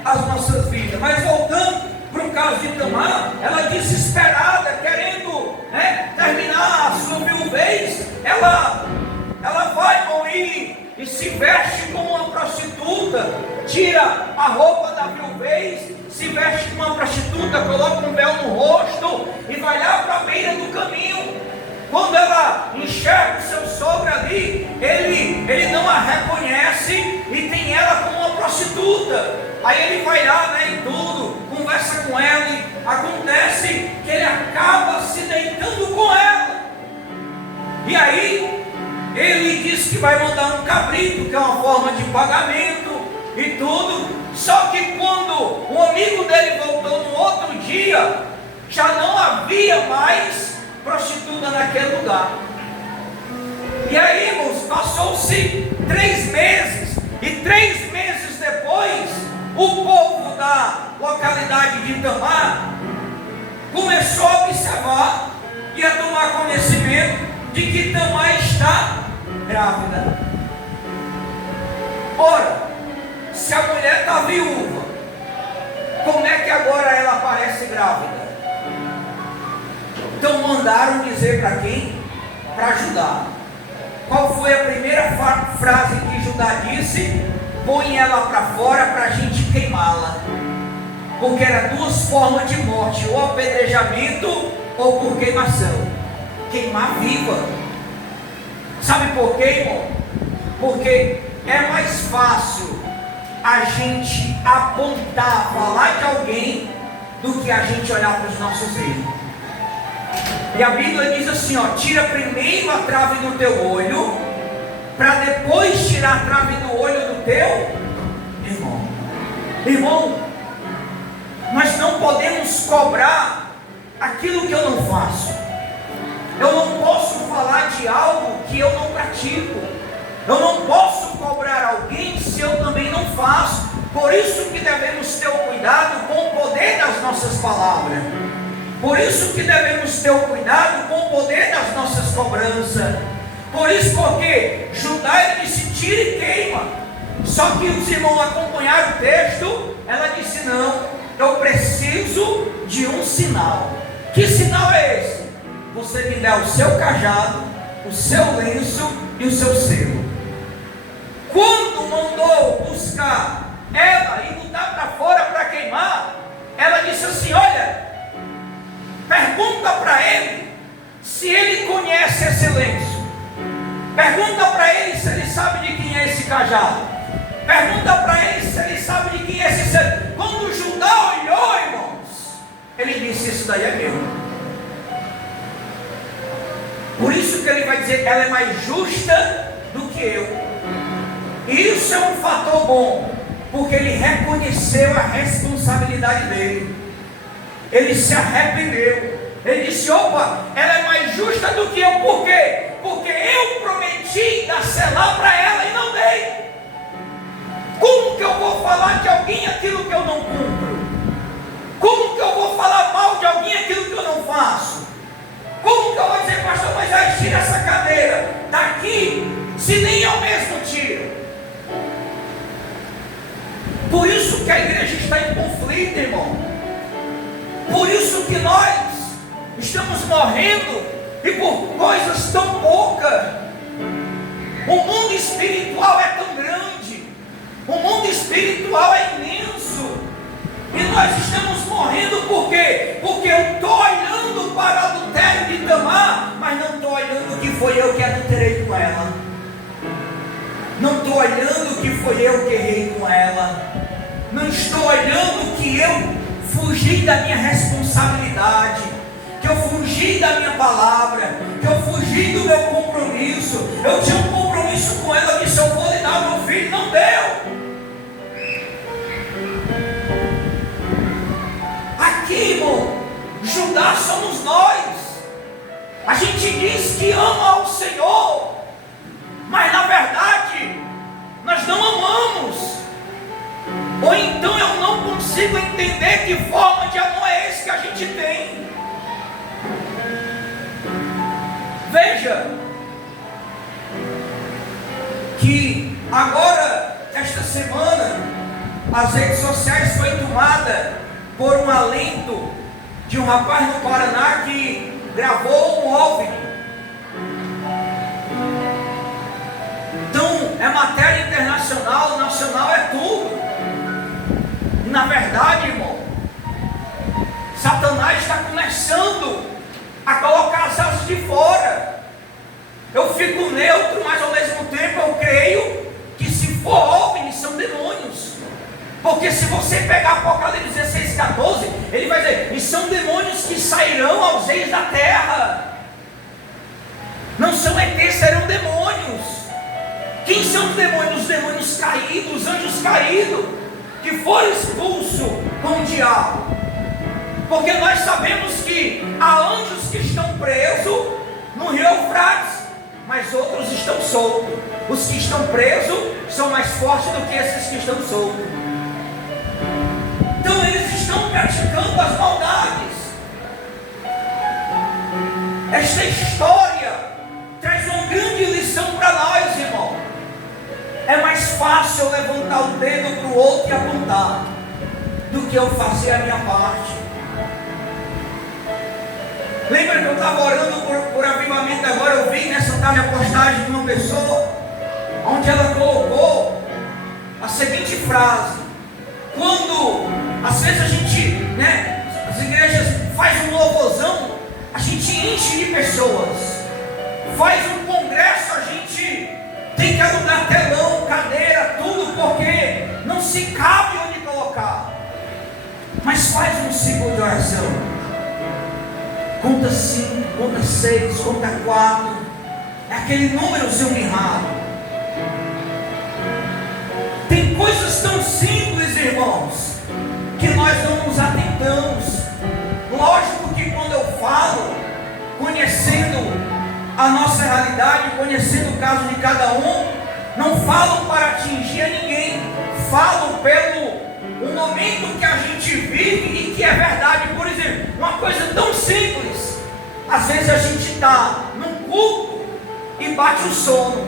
as nossas vidas. Mas voltando para o caso de Tamar, ela desesperada, querendo, terminar a sua viuvez, ela vai morrer e se veste como uma prostituta, tira a roupa da viuvez, se veste como uma prostituta, coloca um véu no rosto e vai lá para a beira do caminho. Quando ela enxerga o seu sogro ali, ele não a reconhece e tem ela como uma prostituta. Aí ele vai lá, e tudo, conversa com ela, e acontece que ele acaba se deitando com ela. E aí ele diz que vai mandar um cabrito, que é uma forma de pagamento e tudo. Só que quando o amigo dele voltou no outro dia, já não havia mais prostituta naquele lugar. E aí, irmãos, passou-se 3 meses, e 3 meses depois, o povo da localidade de Tamar começou a observar e a tomar conhecimento de que Tamar está grávida. Ora, se a mulher está viúva, como é que agora ela aparece grávida? Então mandaram dizer para quem? Para Judá. Qual foi a primeira frase que Judá disse? Põe ela para fora para a gente queimá-la. Porque eram 2 formas de morte: ou apedrejamento ou por queimação. Queimar viva. Sabe por quê, irmão? Porque é mais fácil a gente apontar, falar de alguém, do que a gente olhar para os nossos erros. E a Bíblia diz assim, ó, tira primeiro a trave do teu olho, para depois tirar a trave do olho do teu irmão. Irmão, nós não podemos cobrar aquilo que eu não faço. Eu não posso falar de algo que eu não pratico. Eu não posso cobrar alguém se eu também não faço. Por isso que devemos ter o cuidado com o poder das nossas palavras. Por isso que devemos ter o cuidado com o poder das nossas cobranças. Por isso, porque Judá, ele disse, tira e queima. Só que os irmãos acompanharam o texto. Ela disse, não, eu preciso de um sinal. Que sinal é esse? Você me dá o seu cajado, o seu lenço e o seu selo. Quando mandou buscar ela e botar para fora para queimar, ela disse assim, olha, pergunta para ele se ele conhece esse lenço. Pergunta para ele se ele sabe de quem é esse cajado. Pergunta para ele se ele sabe de quem é esse selo. Quando Judá olhou, irmãos, ele disse, isso daí é meu. Por isso que ele vai dizer, ela é mais justa do que eu. E isso é um fator bom, porque ele reconheceu a responsabilidade dele. Ele se arrependeu. Ele disse, opa, ela é mais justa do que eu. Por quê? Porque eu prometi dar selar para ela e não dei. Como que eu vou falar de alguém aquilo que eu não cumpro? Como que eu vou falar mal de alguém aquilo que eu não faço? Como que eu vou dizer, pastor, mas aí tira essa cadeira daqui, se nem eu mesmo tiro? Por isso que a igreja está em conflito, irmão. Por isso que nós estamos morrendo, e por coisas tão poucas. O mundo espiritual é tão grande, o mundo espiritual é imenso, e nós estamos morrendo por quê? Porque eu estou olhando para o adultério de Tamar, mas não estou olhando que foi eu que adulterei com ela. Não estou olhando que foi eu que errei com ela. Não estou olhando que eu fugi da minha responsabilidade, que eu fugi da minha palavra, que eu fugi do meu compromisso. Eu tinha um compromisso com ela, eu disse, eu vou lhe dar meu filho, não deu. Aqui, irmão, Judá somos nós. A gente diz que ama ao Senhor, mas na verdade nós não amamos. Ou então eu não consigo entender que forma de amor é esse que a gente tem. Veja que agora, esta semana, as redes sociais foi tomada por um alento de um rapaz no Paraná que gravou um OVNI. Então é matéria internacional, nacional, é tudo. E na verdade, irmão, Satanás está começando a colocar as asas de fora. Eu fico neutro, mas ao mesmo tempo eu creio que se for OVNI são demônios. Porque se você pegar Apocalipse 16:14, ele vai dizer, e são demônios que sairão aos reis da terra. Não são ETs, serão demônios. Quem são os demônios? Os demônios caídos, os anjos caídos, que foram expulsos com o diabo. Porque nós sabemos que há anjos que estão presos no rio Eufrates, mas outros estão soltos. Os que estão presos são mais fortes do que esses que estão soltos. Então eles estão praticando as maldades. Esta história traz uma grande lição para nós, irmão. É mais fácil eu levantar o dedo para o outro e apontar do que eu fazer a minha parte. Lembra que eu estava orando por avivamento agora? Eu vi nessa tarde a postagem de uma pessoa onde ela colocou a seguinte frase: quando às vezes a gente, as igrejas faz um louvorzão, a gente enche de pessoas, faz um congresso, a gente tem que alugar telão, cadeira, tudo, porque não se cabe onde colocar. Mas faz um ciclo de oração. conta 5, conta 6, conta 4. É aquele númerozinho mirrado. Tem coisas tão simples, irmãos, que nós não nos atentamos. Lógico que quando eu falo, conhecendo a nossa realidade, conhecendo o caso de cada um, não falo para atingir a ninguém, falo pelo o momento que a gente vive e que é verdade. Por exemplo, uma coisa tão simples, às vezes a gente está num culto e bate o sono,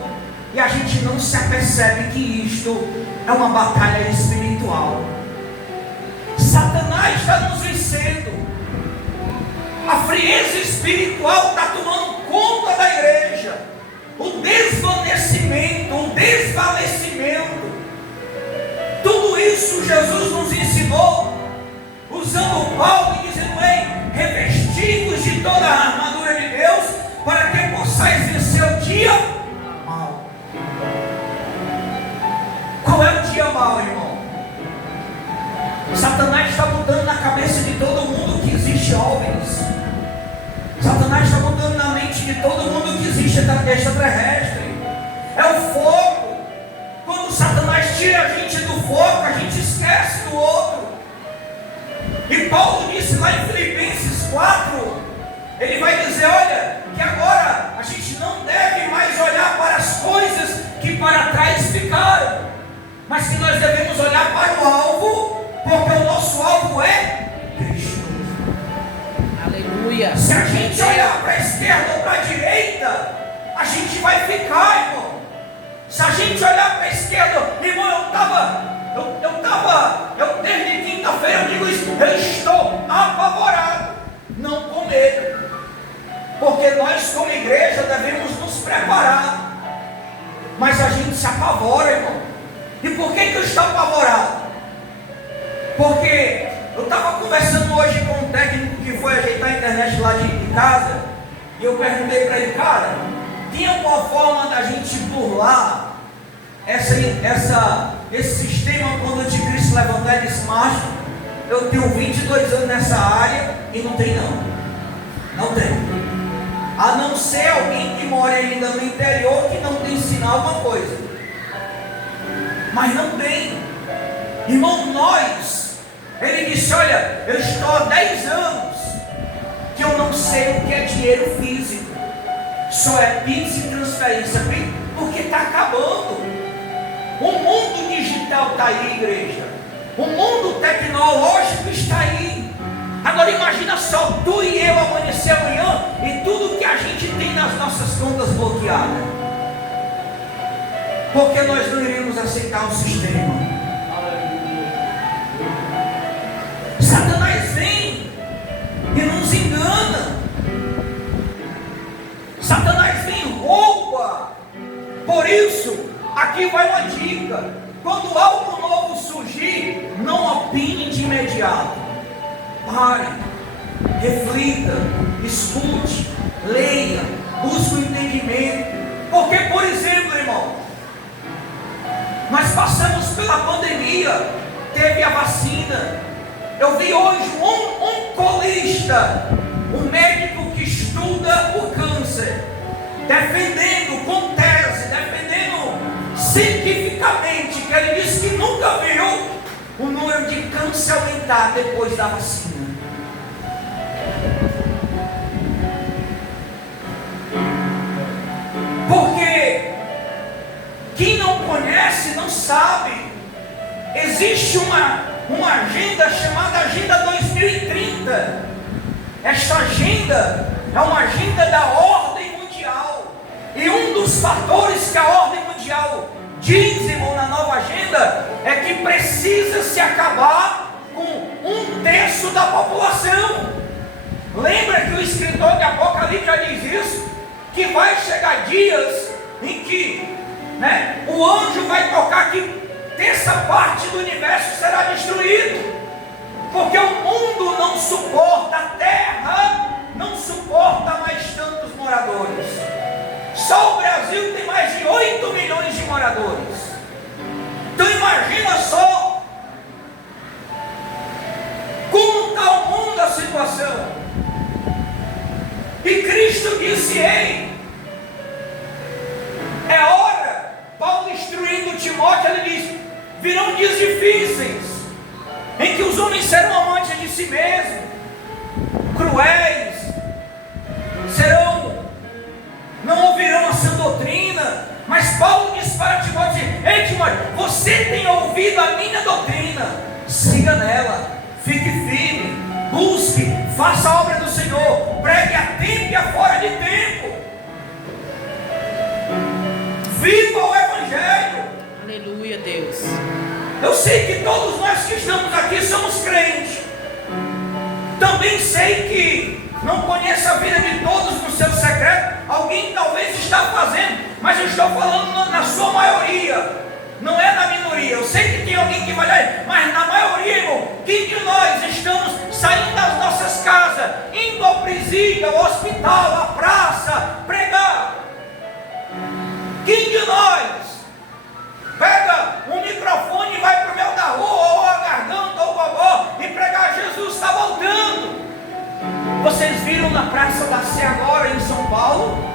e a gente não se apercebe que isto é uma batalha espiritual. Satanás está nos vencendo. A frieza espiritual está tomando conta da igreja. O desvanecimento, o desvalecimento. Tudo isso Jesus nos ensinou, usando Paulo e dizendo: ei, revestidos de toda a armadura de Deus, para que possais vencer o dia mau. Qual é o dia mau, irmão? Satanás está botando na cabeça de todo mundo que existe OVNIs. Satanás está botando na mente de todo mundo que existe extraterrestre. É o fogo. Quando Satanás tira a gente do foco, a gente esquece do outro. E Paulo disse lá em Filipenses 4, ele vai dizer: olha, que agora a gente não deve mais olhar para as coisas que para trás ficaram, mas que nós devemos olhar para o alvo, porque o nosso alvo é Cristo. Aleluia. Se a gente olhar para a esquerda ou para a direita, a gente vai ficar, irmão. Se a gente olhar para a esquerda, irmão, eu desde quinta-feira eu digo isso, eu estou apavorado, não com medo, porque nós como igreja devemos nos preparar, mas a gente se apavora, irmão. E por que eu estou apavorado? Porque eu estava conversando hoje com um técnico que foi ajeitar a internet lá de casa, e eu perguntei para ele: cara, tem alguma forma da gente burlar esse sistema quando o anticristo levantar e disse: macho, eu tenho 22 anos nessa área e não tem não tem, a não ser alguém que mora ainda no interior que não tem sinal alguma coisa, mas não tem, irmão. Ele disse: olha, eu estou há 10 anos que eu não sei o que é dinheiro físico, só é Pix e transferência, porque está acabando. O mundo digital está aí, igreja. O mundo tecnológico está aí. Agora imagina só, tu e eu amanhecer amanhã e tudo que a gente tem nas nossas contas bloqueadas, porque nós não iríamos aceitar o sistema. Satanás vem e nos engana. Satanás vem e rouba. Por isso, aqui vai uma dica: quando algo novo surgir, não opine de imediato. Pare, reflita, escute, leia, busque o entendimento. Porque, por exemplo, irmão, nós passamos pela pandemia, teve a vacina. Eu vi hoje um oncologista, um médico que estuda o câncer, defendendo com tese, defendendo cientificamente, que ele disse que nunca viu o número de câncer aumentar depois da vacina. Porque quem não conhece não sabe. Existe uma agenda chamada Agenda 2030. Esta agenda é uma agenda da ordem mundial. E um dos fatores que a ordem mundial diz, irmão, na nova agenda, é que precisa se acabar com 1/3 da população. Lembra que o escritor de Apocalipse já diz isso? Que vai chegar dias em que o anjo vai tocar que terça parte do universo será destruído, porque o mundo não suporta, a terra não suporta mais tantos moradores. Só o Brasil tem mais de 8 milhões de moradores. Então imagina só como está o mundo, a situação. E Cristo disse: ei, é hora. Paulo instruindo Timóteo, ele diz: virão dias difíceis, em que os homens serão amantes de si mesmos, cruéis, não ouvirão a sã doutrina. Mas Paulo diz para Timóteo: ei Timóteo, você tem ouvido a minha doutrina, siga nela, fique firme, busque, faça a obra do Senhor, pregue a tempo e a fora de tempo, viva o Evangelho. Aleluia, Deus. Eu sei que todos nós que estamos aqui somos crentes. Também sei que não conheço a vida de todos no seu secreto. Alguém talvez está fazendo, mas eu estou falando na sua maioria, não é na minoria. Eu sei que tem alguém que vai lá, mas na maioria, irmão, quem de nós estamos saindo das nossas casas, indo ao presídio, ao hospital, à praça, pregar? Quem de nós pega um microfone e vai para o meio da rua, ou a garganta, ou o gogó, e pregar: Jesus está voltando? Vocês viram na Praça da Sé agora em São Paulo,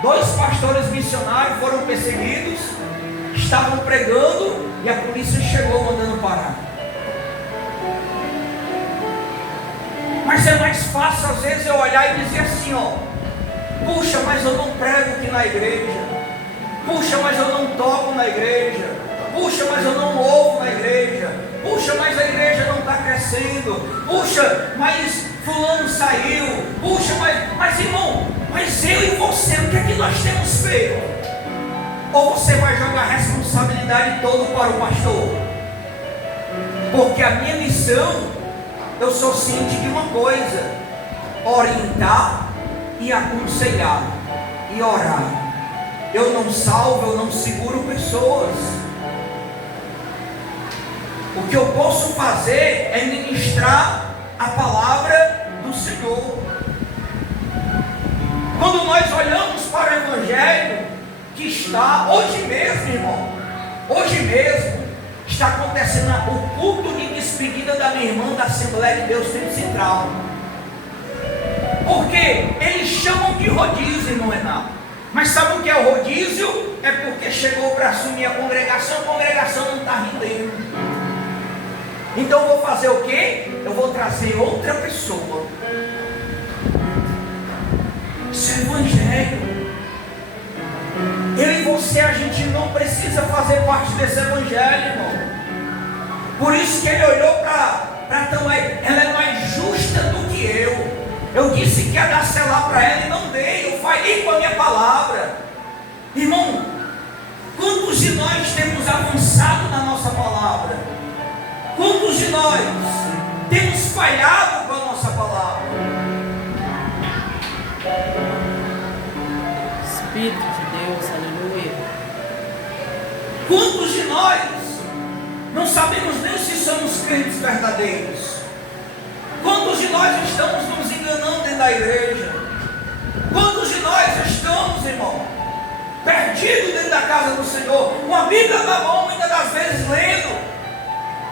2 pastores missionários foram perseguidos, estavam pregando e a polícia chegou mandando parar. Mas é mais fácil às vezes eu olhar e dizer assim: ó, puxa, mas eu não prego aqui na igreja, puxa, mas eu não toco na igreja, puxa, mas eu não louvo na igreja, puxa, mas a igreja não está crescendo, puxa, mas fulano saiu, puxa, mas irmão, mas eu e você, o que é que nós temos feito? Ou você vai jogar a responsabilidade toda para o pastor? Porque a minha missão, eu sou ciente de uma coisa: orientar e aconselhar e orar. Eu não salvo, eu não seguro pessoas. O que eu posso fazer é ministrar a palavra do Senhor. Quando nós olhamos para o Evangelho, que está hoje mesmo, irmão, hoje mesmo está acontecendo o culto de despedida da minha irmã da Assembleia de Deus Tempo Central. Porque eles chamam de rodízio, não é nada. Mas sabe o que é o rodízio? É porque chegou para assumir a congregação não está rendendo. Então eu vou fazer o quê? Eu vou trazer outra pessoa. Isso é Evangelho. Eu e você, a gente não precisa fazer parte desse Evangelho, irmão. Por isso que ele olhou para Tamar: ela é mais justa do que eu. Eu disse que ia dar selar para ela e não dei. Eu falei com a minha palavra. Irmão, quantos de nós temos avançado na nossa palavra? Quantos de nós temos falhado com a nossa palavra? Espírito de Deus, aleluia. Quantos de nós não sabemos nem se somos crentes verdadeiros? Quantos de nós estamos nos enganando dentro da igreja? Quantos de nós estamos, irmão, perdidos dentro da casa do Senhor, com a Bíblia na mão, muitas das vezes lendo?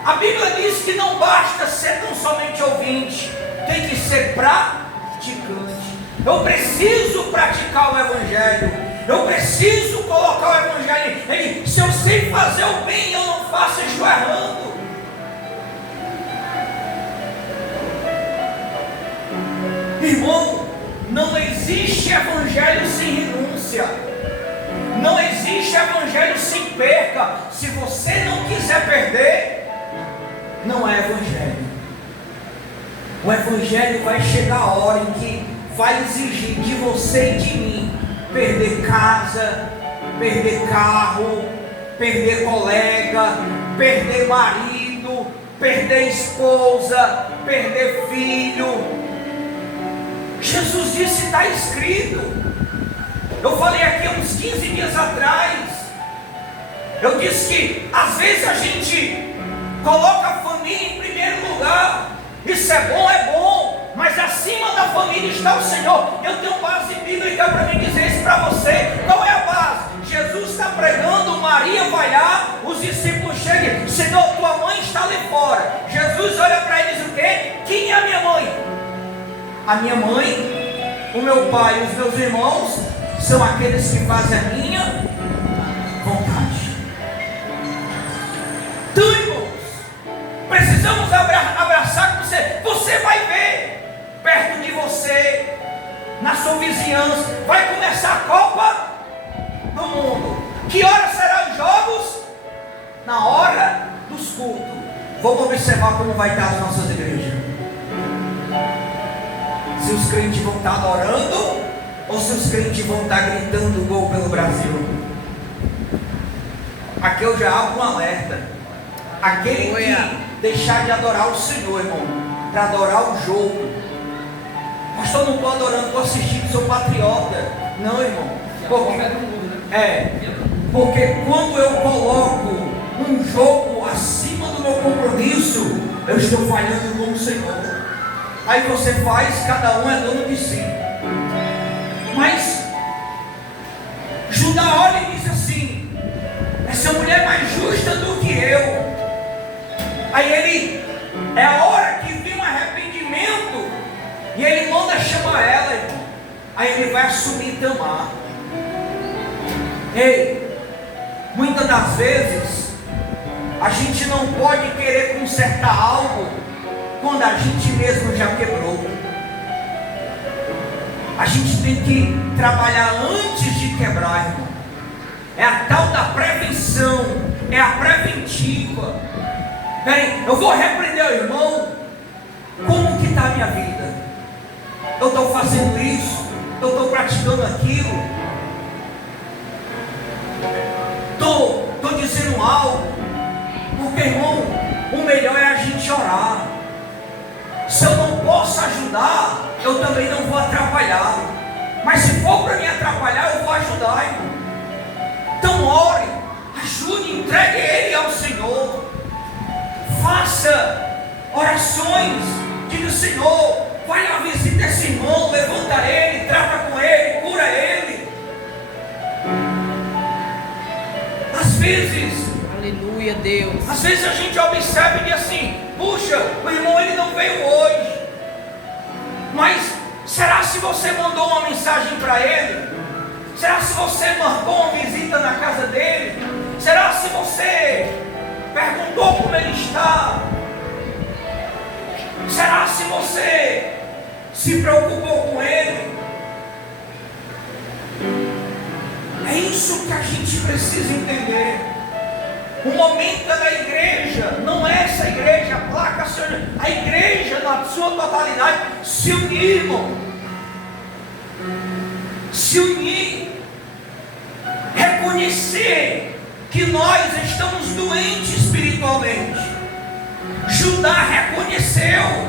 A Bíblia diz que não basta ser tão somente ouvinte, tem que ser praticante. Eu preciso praticar o Evangelho, eu preciso colocar o Evangelho. Se eu sei fazer o bem, eu não faço, eu estou errando. Irmão, não existe Evangelho sem renúncia, não existe Evangelho sem perca. Se você não quiser perder, não é Evangelho. O Evangelho vai chegar a hora em que vai exigir de você e de mim perder casa, perder carro, perder colega, perder marido, perder esposa, perder filho. Jesus disse: está escrito. Eu falei aqui uns 15 dias atrás, eu disse que às vezes a gente coloca a família em primeiro lugar. Isso é bom, mas acima da família está o Senhor. Eu tenho base bíblica para me dizer isso para você. Qual é a base? Jesus está pregando, Maria vai lá, os discípulos chegam: Senhor, tua mãe está ali fora. Jesus olha para eles: o quê? Quem é a minha mãe? A minha mãe o meu pai e os meus irmãos são aqueles que fazem a minha vontade. Então, irmãos, precisamos abraçar com você. Você vai ver perto de você, na sua vizinhança, vai começar a Copa do Mundo. Que hora serão os jogos? Na hora dos cultos. Vamos observar como vai estar as nossas igrejas. Se os crentes vão estar adorando, ou se os crentes vão estar gritando gol pelo Brasil. Aqui eu já abro um alerta. Aquele que deixar de adorar o Senhor, irmão, para adorar o jogo. Pastor, não estou adorando, estou assistindo, sou patriota. Não, irmão. Porque quando eu coloco um jogo acima do meu compromisso, eu estou falhando com o Senhor. Aí você faz, cada um é dono de si. Mas Judá olha e diz assim: essa mulher é mais justa do que eu. Aí ele, é a hora que vem um arrependimento, e ele manda chamar ela, irmão. Aí ele vai assumir Tamar. Ei, muitas das vezes a gente não pode querer consertar algo quando a gente mesmo já quebrou. A gente tem que trabalhar antes de quebrar, irmão. É a tal da prevenção, é a preventiva. Bem, eu vou repreender o irmão. Como que está a minha vida? Eu estou fazendo isso? Eu estou praticando aquilo? Estou dizendo algo? Porque, irmão, o melhor é a gente orar. Se eu não posso ajudar, eu também não vou atrapalhar. Mas se for para me atrapalhar, eu vou ajudar, irmão. Então ore, ajude, entregue ele ao Senhor. Faça orações. Diga: Senhor, vai lá, visita esse irmão, levanta ele, trata com ele, cura ele. Às vezes, aleluia, Deus. Às vezes a gente observa e diz assim: puxa, o irmão ele não veio hoje. Mas será se você mandou uma mensagem para ele? Será se você marcou uma visita na casa dele? Será se você perguntou como ele está? Será se você se preocupou com ele? É isso que a gente precisa entender. O momento é da igreja, não é essa igreja, a placa, a igreja na sua totalidade se unir, irmão. Se unir, reconhecer que nós estamos doentes espiritualmente. Judá reconheceu.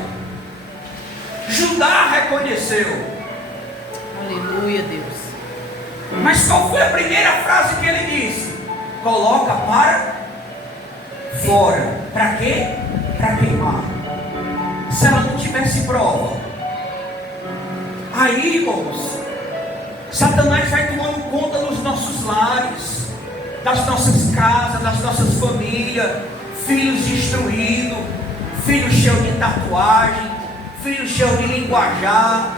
Aleluia, Deus. Mas qual foi a primeira frase que ele disse? Coloca para fora. Para quê? Para queimar. Se ela não tivesse prova, aí, irmãos, Satanás vai tomando conta dos nossos lares, das nossas casas, das nossas famílias. Filhos destruídos, filhos cheios de tatuagem, filhos cheios de linguajar,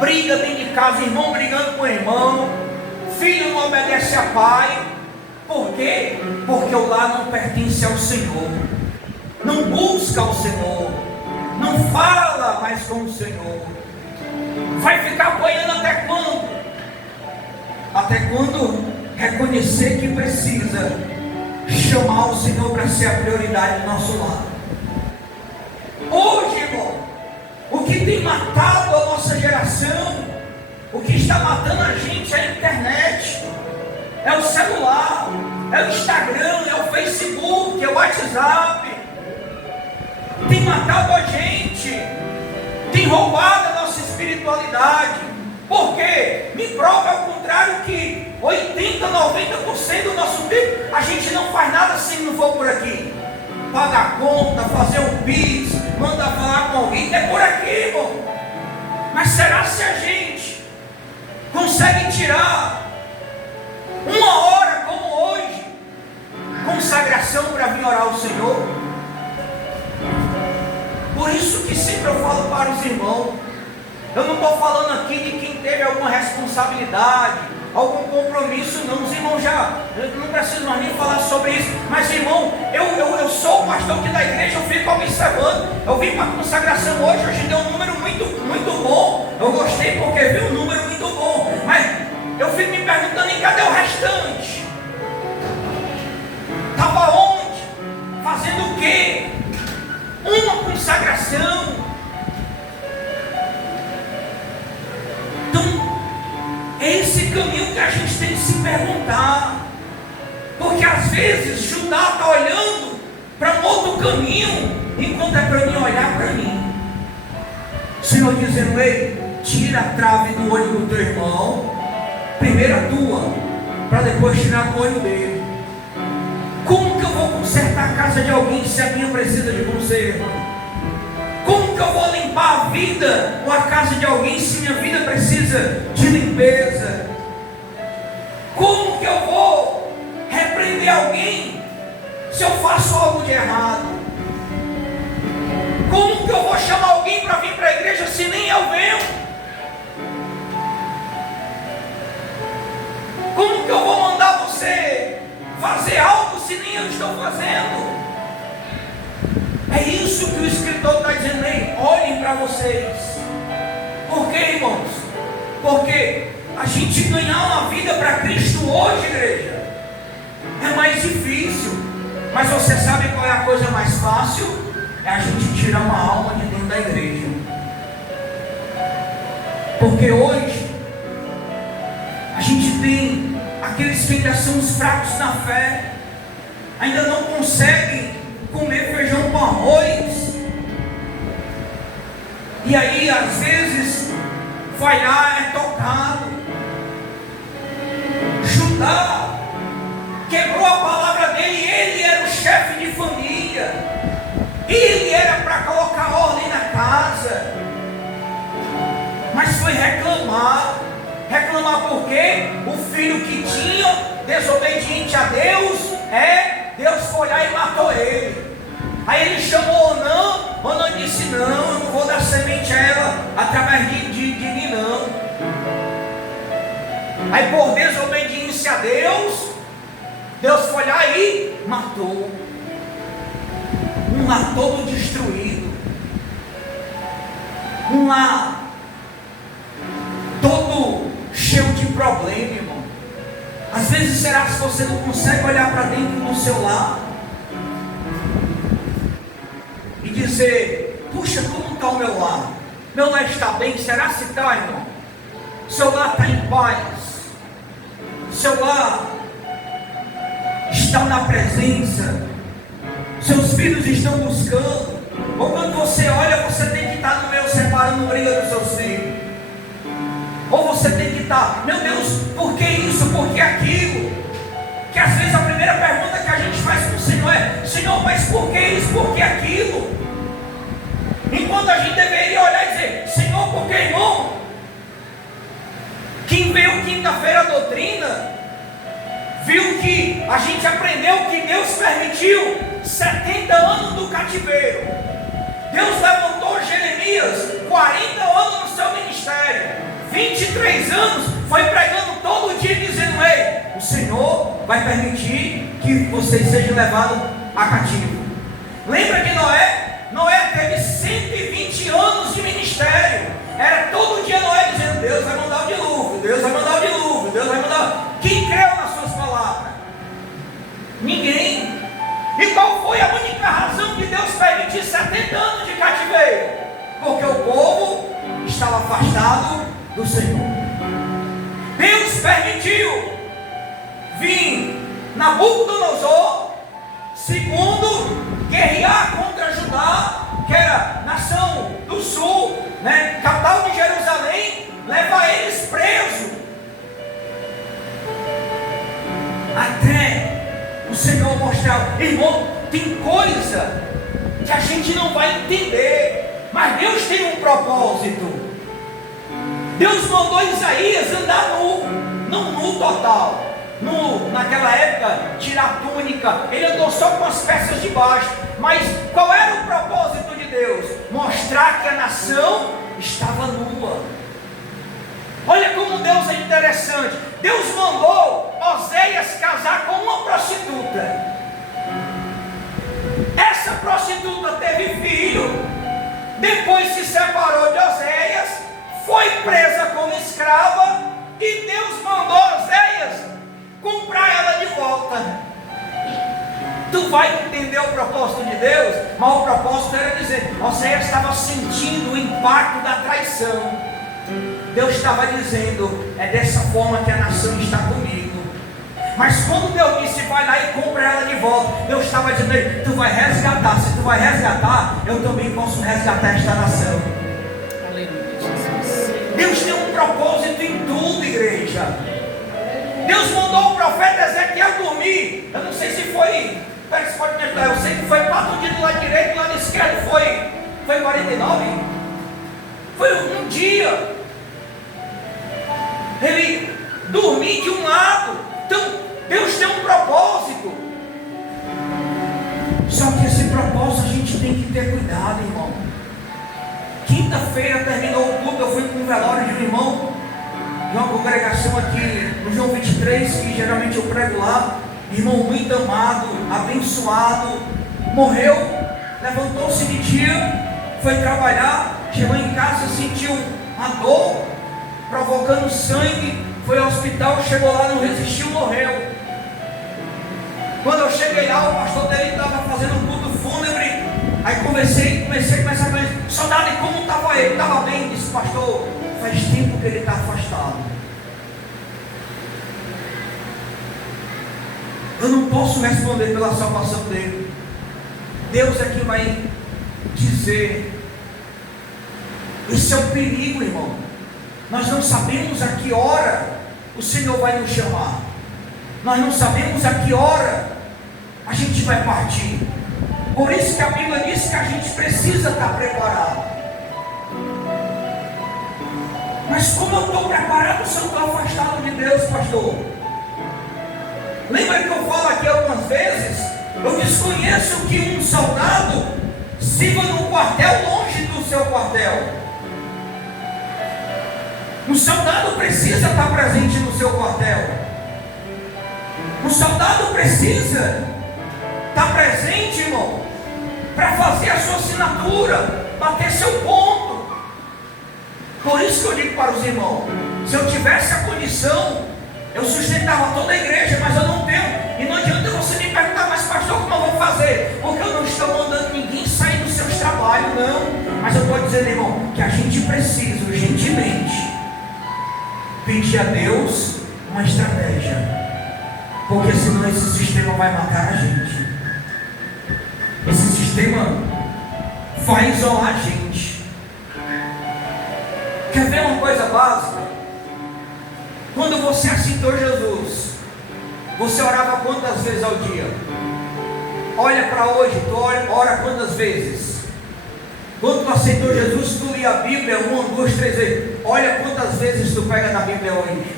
briga dentro de casa, irmão brigando com o irmão, filho não obedece a pai. Por quê? Porque o lar não pertence ao Senhor, não busca o Senhor, não fala mais com o Senhor. Vai ficar apanhando até quando? Até quando reconhecer que precisa chamar o Senhor para ser a prioridade do nosso lar. Hoje, irmão, o que tem matado a nossa geração, o que está matando a gente é a internet, é o celular, é o Instagram, é o Facebook, é o WhatsApp. Tem matado a gente, tem roubado a nossa espiritualidade. Por quê? Me prova ao contrário que 80, 90% do nosso tempo a gente não faz nada se não for por aqui. Paga a conta, fazer um pix, manda falar com alguém, é por aqui, irmão. Mas será se a gente consegue tirar uma hora como hoje, consagração para vir orar ao Senhor? Por isso que sempre eu falo para os irmãos, Eu não estou falando aqui de quem teve alguma responsabilidade, algum compromisso, não. Os irmãos eu não preciso mais nem falar sobre isso. Mas, irmão, eu sou o pastor aqui da igreja, eu fico observando. Eu vim para a consagração hoje deu um número muito bom. Eu gostei porque vi um número muito bom. Mas eu fico me perguntando, e cadê o restante? Estava onde? Fazendo o quê? Uma consagração. Então, é esse caminho que a gente tem que se perguntar. Porque às vezes Judá está olhando para um outro caminho, enquanto é para mim olhar para mim. O Senhor dizendo: ei, tira a trave do olho do teu irmão, primeiro a tua, para depois tirar do olho dele. Como que eu vou consertar a casa de alguém se a minha precisa de conserto? Como que eu vou limpar a vida ou a casa de alguém se minha vida precisa de limpeza? Como que eu vou repreender alguém se eu faço algo de errado? Como que eu vou chamar alguém para vir para a igreja se nem eu venho? Como que eu vou mandar você fazer algo se nem eu estou fazendo? É isso que o escritor está dizendo aí. Olhem para vocês. Por quê, irmãos? Porque a gente ganhar uma vida para Cristo hoje, igreja, é mais difícil. Mas você sabe qual é a coisa mais fácil? É a gente tirar uma alma de dentro da igreja. Porque hoje a gente tem aqueles que ainda são os fracos na fé, ainda não conseguem comer feijão com arroz, e aí às vezes vai lá, é tocado. Judá quebrou a palavra dele. Ele era o chefe de família, ele era para colocar ordem na casa, mas foi reclamar por quê? O filho que tinha, desobediente a Deus, Deus foi lá e matou ele. Aí ele chamou Onã disse: não, eu não vou dar semente a ela através de mim não. Aí por desobediência a Deus, Deus foi lá e matou. Um lar todo destruído, um lar todo cheio de problema, irmão. Às vezes, será que você não consegue olhar para dentro do seu lar e dizer: puxa, como está o meu lar? Meu lar está bem? Será que está, irmão? Seu lar está em paz? Seu lar está na presença? Seus filhos estão buscando? Ou quando você olha, você tem que estar no meio separando briga dos seus filhos? Ou você tem que estar: meu Deus, por que isso, por que aquilo? Que às vezes a primeira pergunta que a gente faz para o Senhor é: Senhor, mas por que isso, por que aquilo? Enquanto a gente deveria olhar e dizer: Senhor, por que, irmão? Quem veio quinta-feira a doutrina, viu que a gente aprendeu que Deus permitiu 70 anos do cativeiro. Deus levantou Jeremias 40 anos no seu ministério, 23 anos foi pregando todo dia dizendo: ei, o Senhor vai permitir que vocês sejam levados a cativo. Lembra que Noé teve 120 anos de ministério. Era todo dia Noé dizendo: Deus vai mandar o dilúvio, Deus vai mandar o dilúvio, Deus vai mandar. Quem creu nas suas palavras? Ninguém. E qual foi a única razão que Deus permitiu 70 anos de cativeiro? Porque o povo estava afastado do Senhor. Deus permitiu vir Nabucodonosor II guerrear contra Judá, que era nação do sul, capital de Jerusalém, levar eles presos, até o Senhor mostrar. Irmão, tem coisa que a gente não vai entender, mas Deus tem um propósito. Deus mandou Isaías andar não nu total, naquela época, tirar a túnica. Ele andou só com as peças de baixo. Mas qual era o propósito de Deus? Mostrar que a nação estava nua. Olha como Deus é interessante. Deus mandou Oséias casar com uma prostituta. Essa prostituta teve filho, depois se separou de Oséias, foi presa como escrava, e Deus mandou Oséias comprar ela de volta. Tu vai entender o propósito de Deus, mas o propósito era dizer, Oséias estava sentindo o impacto da traição. Deus estava dizendo, é dessa forma que a nação está comigo. Mas quando Deus disse, vai lá e compra ela de volta, Deus estava dizendo, tu vai resgatar. Se tu vai resgatar, eu também posso resgatar esta nação. Aleluia, Jesus. Deus tem um propósito em tudo, igreja. Deus mandou o profeta Ezequiel dormir. Eu não sei se foi, você pode me ajudar, eu sei que foi 4 dias do lado direito e do lado esquerdo. Foi 49? Foi um dia. Ele dormiu de um lado. Então Deus tem um propósito. Só que esse propósito a gente tem que ter cuidado, irmão. Quinta-feira terminou o culto, eu fui com o velório de um irmão de uma congregação aqui no João 23, que geralmente eu prego lá. Irmão muito amado, abençoado, morreu, levantou-se de dia, foi trabalhar, chegou em casa, sentiu uma dor, provocando sangue, foi ao hospital, chegou lá, não resistiu, morreu. Quando eu cheguei lá, o pastor dele estava fazendo um culto fúnebre. Aí comecei a conversar com ele. Soldado, e como estava ele? Estava bem? Disse, pastor, faz tempo que ele está afastado. Eu não posso responder pela salvação dele. Deus é que vai dizer. Esse é o perigo, irmão. Nós não sabemos a que hora o Senhor vai nos chamar. Nós não sabemos a que hora a gente vai partir. Por isso que a Bíblia diz que a gente precisa estar preparado. Mas como eu estou preparado se eu estou afastado de Deus, pastor? Lembra que eu falo aqui algumas vezes? Eu desconheço que um soldado sirva num quartel longe do seu quartel. Um soldado precisa estar presente no seu quartel. O soldado precisa estar presente, irmão, para fazer a sua assinatura, bater seu ponto. Por isso que eu digo para os irmãos, se eu tivesse a condição, eu sustentava toda a igreja, mas eu não tenho. E não adianta você me perguntar, mas pastor, como eu vou fazer? Porque eu não estou mandando ninguém sair dos seus trabalhos, não. Mas eu estou dizendo, irmão, que a gente precisa urgentemente pedir a Deus uma estratégia. Porque senão esse sistema vai matar a gente. Esse sistema vai isolar a gente. Quer ver uma coisa básica? Quando você aceitou Jesus, você orava quantas vezes ao dia? Olha para hoje, tu ora quantas vezes? Quando tu aceitou Jesus, tu lia a Bíblia 1, 2, 3 vezes. Olha quantas vezes tu pega na Bíblia hoje.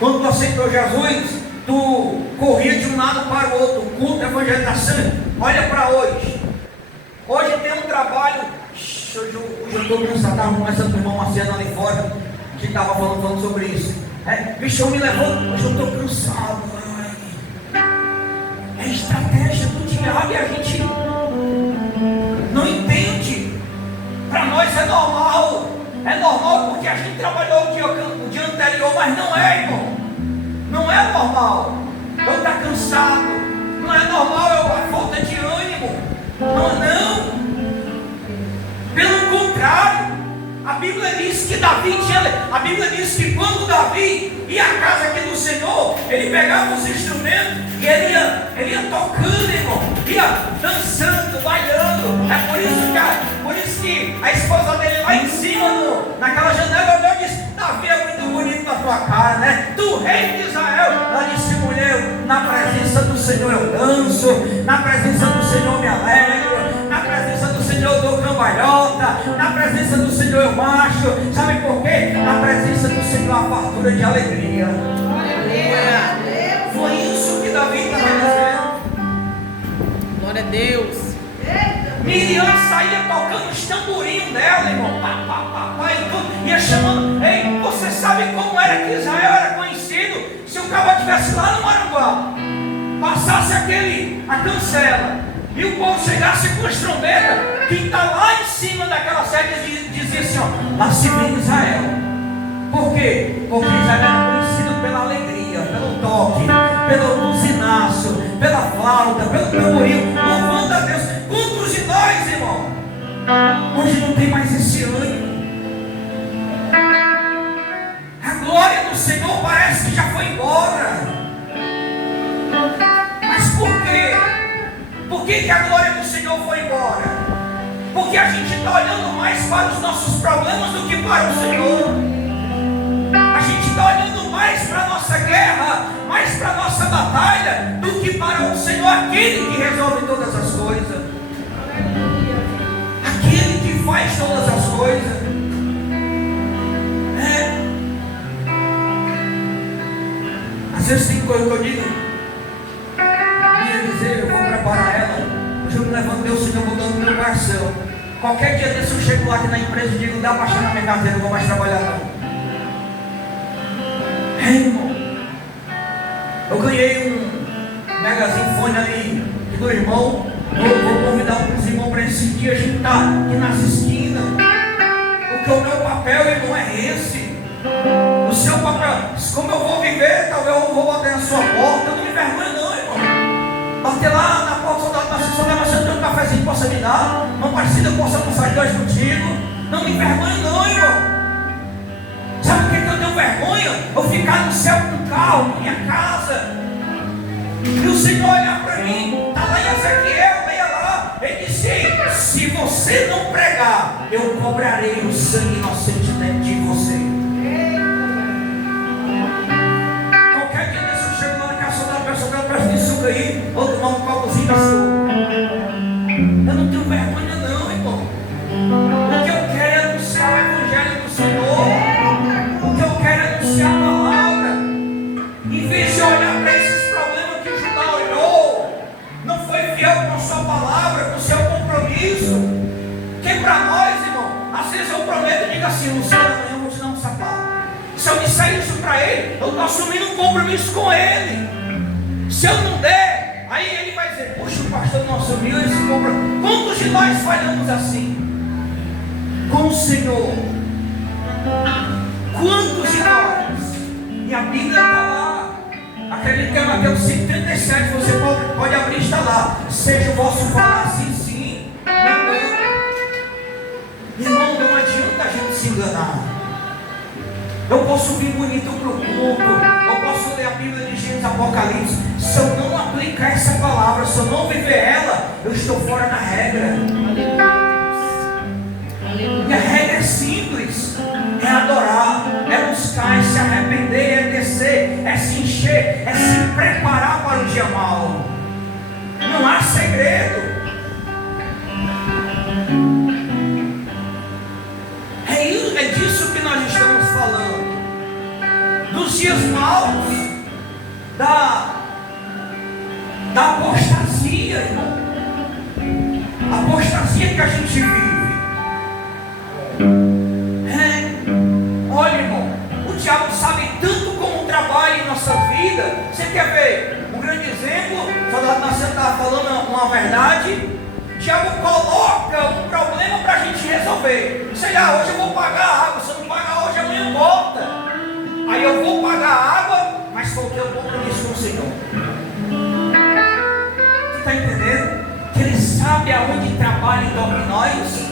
Quando tu aceitou Jesus, tu corria de um lado para o outro, culto, evangelização. Olha para hoje. Hoje tem um trabalho. Hoje eu estou cansado, estava conversando com o irmão Marciano ali fora. A gente estava falando sobre isso. Bicho, eu me levanto, hoje eu estou cansado. É estratégia do diabo e a gente não entende. Para nós é normal. É normal porque a gente trabalhou o dia anterior, mas não é, irmão. Não é normal. Eu estou cansado. Não é normal a falta de ânimo. Não. Pelo contrário, a Bíblia diz que a Bíblia diz que quando Davi ia à casa aqui do Senhor, ele pegava os instrumentos e ele ia tocando, irmão, ia dançando, bailando. É por isso que a esposa dele lá em cima, naquela janela, olhou e disse: Davi é muito bonito na tua cara, né? Tu rei de Israel. Ela disse: mulher, na presença do Senhor eu danço, na presença do Senhor me alegro, na presença do Senhor eu dou cambalhota, na presença do Senhor eu marcho. Sabe por quê? Na presença do Senhor há fartura de alegria. Foi isso que Davi estava dizendo. Glória a Deus. Miriam saía tocando os tamborinhos dela, irmão, pá, pá, pá, pá, e tudo, ia chamando. Ei, você sabe como era que Israel era conhecido? Se o cabo estivesse lá no Maranguá, passasse a cancela, e o povo chegasse com as trombetas, quem está lá em cima daquela sede dizia assim, ó, lá se vem Israel. Por quê? Porque Israel era conhecido pela alegria, pelo toque, pelo buzinaço, pela flauta, pelo tamborim, louvando a Deus. Quantos de nós, irmão, hoje não tem mais esse ânimo? A glória do Senhor parece que já foi embora. Mas por quê? Por que a glória do Senhor foi embora? Porque a gente está olhando mais para os nossos problemas do que para o Senhor. A gente está olhando mais para a nossa guerra, mais para a nossa batalha, do que para o Senhor, aquele que resolve todas as coisas, aquele que faz todas as coisas. Às vezes tem coisa que eu digo, dizer, eu vou preparar ela. Hoje eu me levantei, o Senhor mudando o meu cartão. Qualquer dia desse eu chego lá aqui na empresa e digo, dá para achar na minha carteira, não vou mais trabalhar não. Irmão, eu ganhei um megazinho fone ali do irmão. Vou convidar uns irmãos para esse dia. A gente está aqui nas esquinas. Porque o meu papel, irmão, é esse. O seu papel, como eu vou viver, talvez eu vou bater na sua porta. Eu não me envergonho não, irmão. Bater lá na porta, soldado da sessão, mas você tem um cafezinho que possa me dar, uma parecida, eu posso almoçar dois contigo. Não me envergonho não, irmão. Sabe por que eu tenho vergonha? Eu ficar no céu com o carro, com minha casa, e o Senhor olhar para mim, está lá em Ezequiel, leia lá, ele disse, se você não pregar, eu cobrarei o sangue inocente dentro de você. Qualquer dia desse eu chego lá na casa da pessoa, eu peço de suco aí, vou tomar um copozinho de suco. Eu não tenho vergonha não, irmão. O que eu quero é anunciar o evangelho do Senhor. A palavra, em vez de olhar para esses problemas que Judá olhou, não foi fiel com a sua palavra, com o seu compromisso. Que para nós, irmão, às vezes eu prometo e digo assim, Luciano, amanhã eu vou te dar um sapato. Se eu disser isso para ele, eu estou assumindo um compromisso com ele. Se eu não der, aí ele vai dizer, poxa, o pastor não assumiu esse compromisso. Quantos de nós falhamos assim com o Senhor? Quantos de nós? E a Bíblia está lá. Acredito que é Mateus 5,37. Você pode abrir, está lá. Seja o vosso falar sim, sim, não. Irmão, não adianta a gente se enganar. Eu posso vir bonito para o culto, eu posso ler a Bíblia de Gênesis, Apocalipse. Se eu não aplicar essa palavra, se eu não viver ela, eu estou fora da regra. E a regra é simples. É adorar, é buscar, é se arrepender, é descer, é se encher, é se preparar para o dia mau. Não há segredo. É disso que nós estamos falando. Dos dias maus, da apostasia, irmão. A apostasia que a gente vive. Olha, irmão, o diabo sabe tanto como trabalha em nossa vida. Você quer ver um grande exemplo? O soldado Nascimento estava falando uma verdade. O diabo coloca um problema para a gente resolver. Sei lá, hoje eu vou pagar a água. Se eu não pagar hoje, amanhã volta. Aí eu vou pagar a água, mas faltei um compromisso com o Senhor. Você está entendendo? Que Ele sabe aonde trabalha em torno de nós.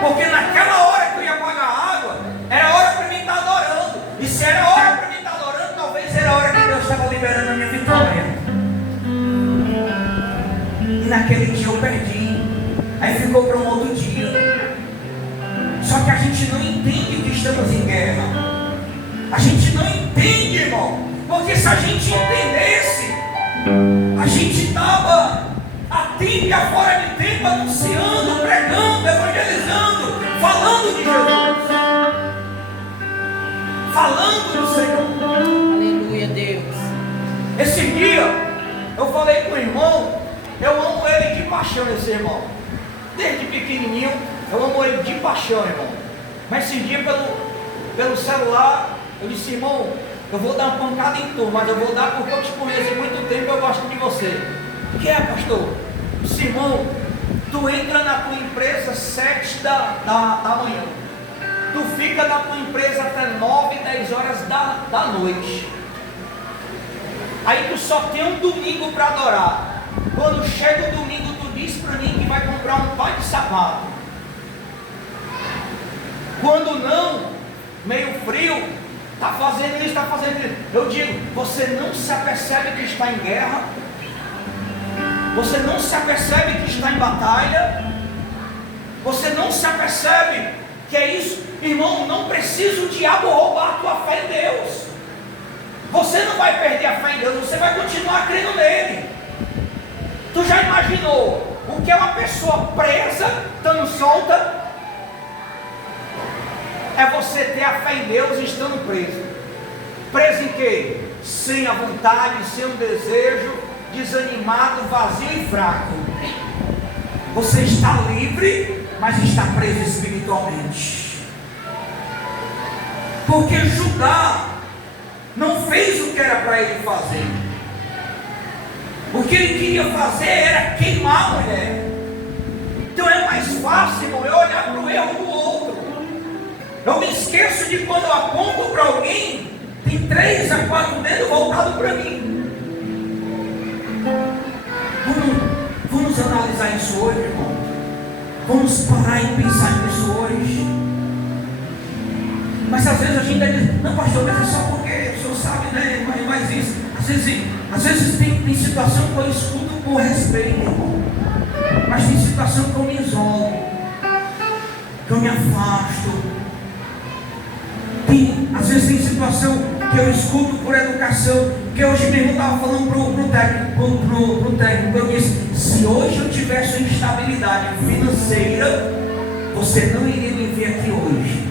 Porque naquela hora que eu ia pagar a água, era hora para mim estar adorando. E se era hora para mim estar adorando, talvez era a hora que Deus estava liberando a minha vitória. E naquele dia eu perdi. Aí ficou para um outro dia. Só que a gente não entende que estamos em guerra. A gente não entende, irmão. Porque se a gente entendesse, a gente estava a tempo e a fora de tempo anunciando, pregando, evangelizando, falando de Jesus, falando do Senhor. Aleluia, Deus. Esse dia eu falei com o irmão, eu amo ele de paixão. paixão esse irmão. Desde pequenininho, eu amo ele de paixão, irmão. Mas esse dia pelo celular, eu disse, irmão, eu vou dar uma pancada em tu, mas eu vou dar porque eu te conheço há muito tempo e eu gosto de você. O que é, pastor? Eu disse, irmão, tu entra na tua empresa 7 da manhã. Tu fica na tua empresa até 9, 10 horas da noite. Aí tu só tem um domingo para adorar. Quando chega o domingo, tu diz para mim que vai comprar um par de sapato. Quando não, meio frio, está fazendo isso, está fazendo isso. Eu digo, você não se apercebe que está em guerra? Você não se apercebe que está em batalha? Você não se apercebe que é isso? Irmão, não precisa o diabo roubar a tua fé em Deus. Você não vai perder a fé em Deus, você vai continuar crendo nele. Tu já imaginou o que é uma pessoa presa, estando solta? É você ter a fé em Deus estando preso. Preso em quê? Sem a vontade, sem o desejo, desanimado, vazio e fraco. Você está livre, mas está preso espiritualmente. Porque Judá não fez o que era para ele fazer. O que ele queria fazer era queimar a mulher. Então é mais fácil, irmão, eu olhar para o erro do outro. Eu me esqueço de quando eu aponto para alguém, tem 3 a 4 dedos voltados para mim. Vamos analisar isso hoje, irmão. Vamos parar e pensar nisso hoje. Mas às vezes a gente diz, não, pastor, mas é só porque o senhor sabe, né? Mas isso, às vezes tem situação que eu escuto com respeito, irmão. Mas tem situação que eu me isolo, que eu me afasto. Às vezes tem situação que eu escuto por educação. Que hoje mesmo eu estava falando pro técnico, eu disse, se hoje eu tivesse uma instabilidade financeira, você não iria me ver aqui hoje.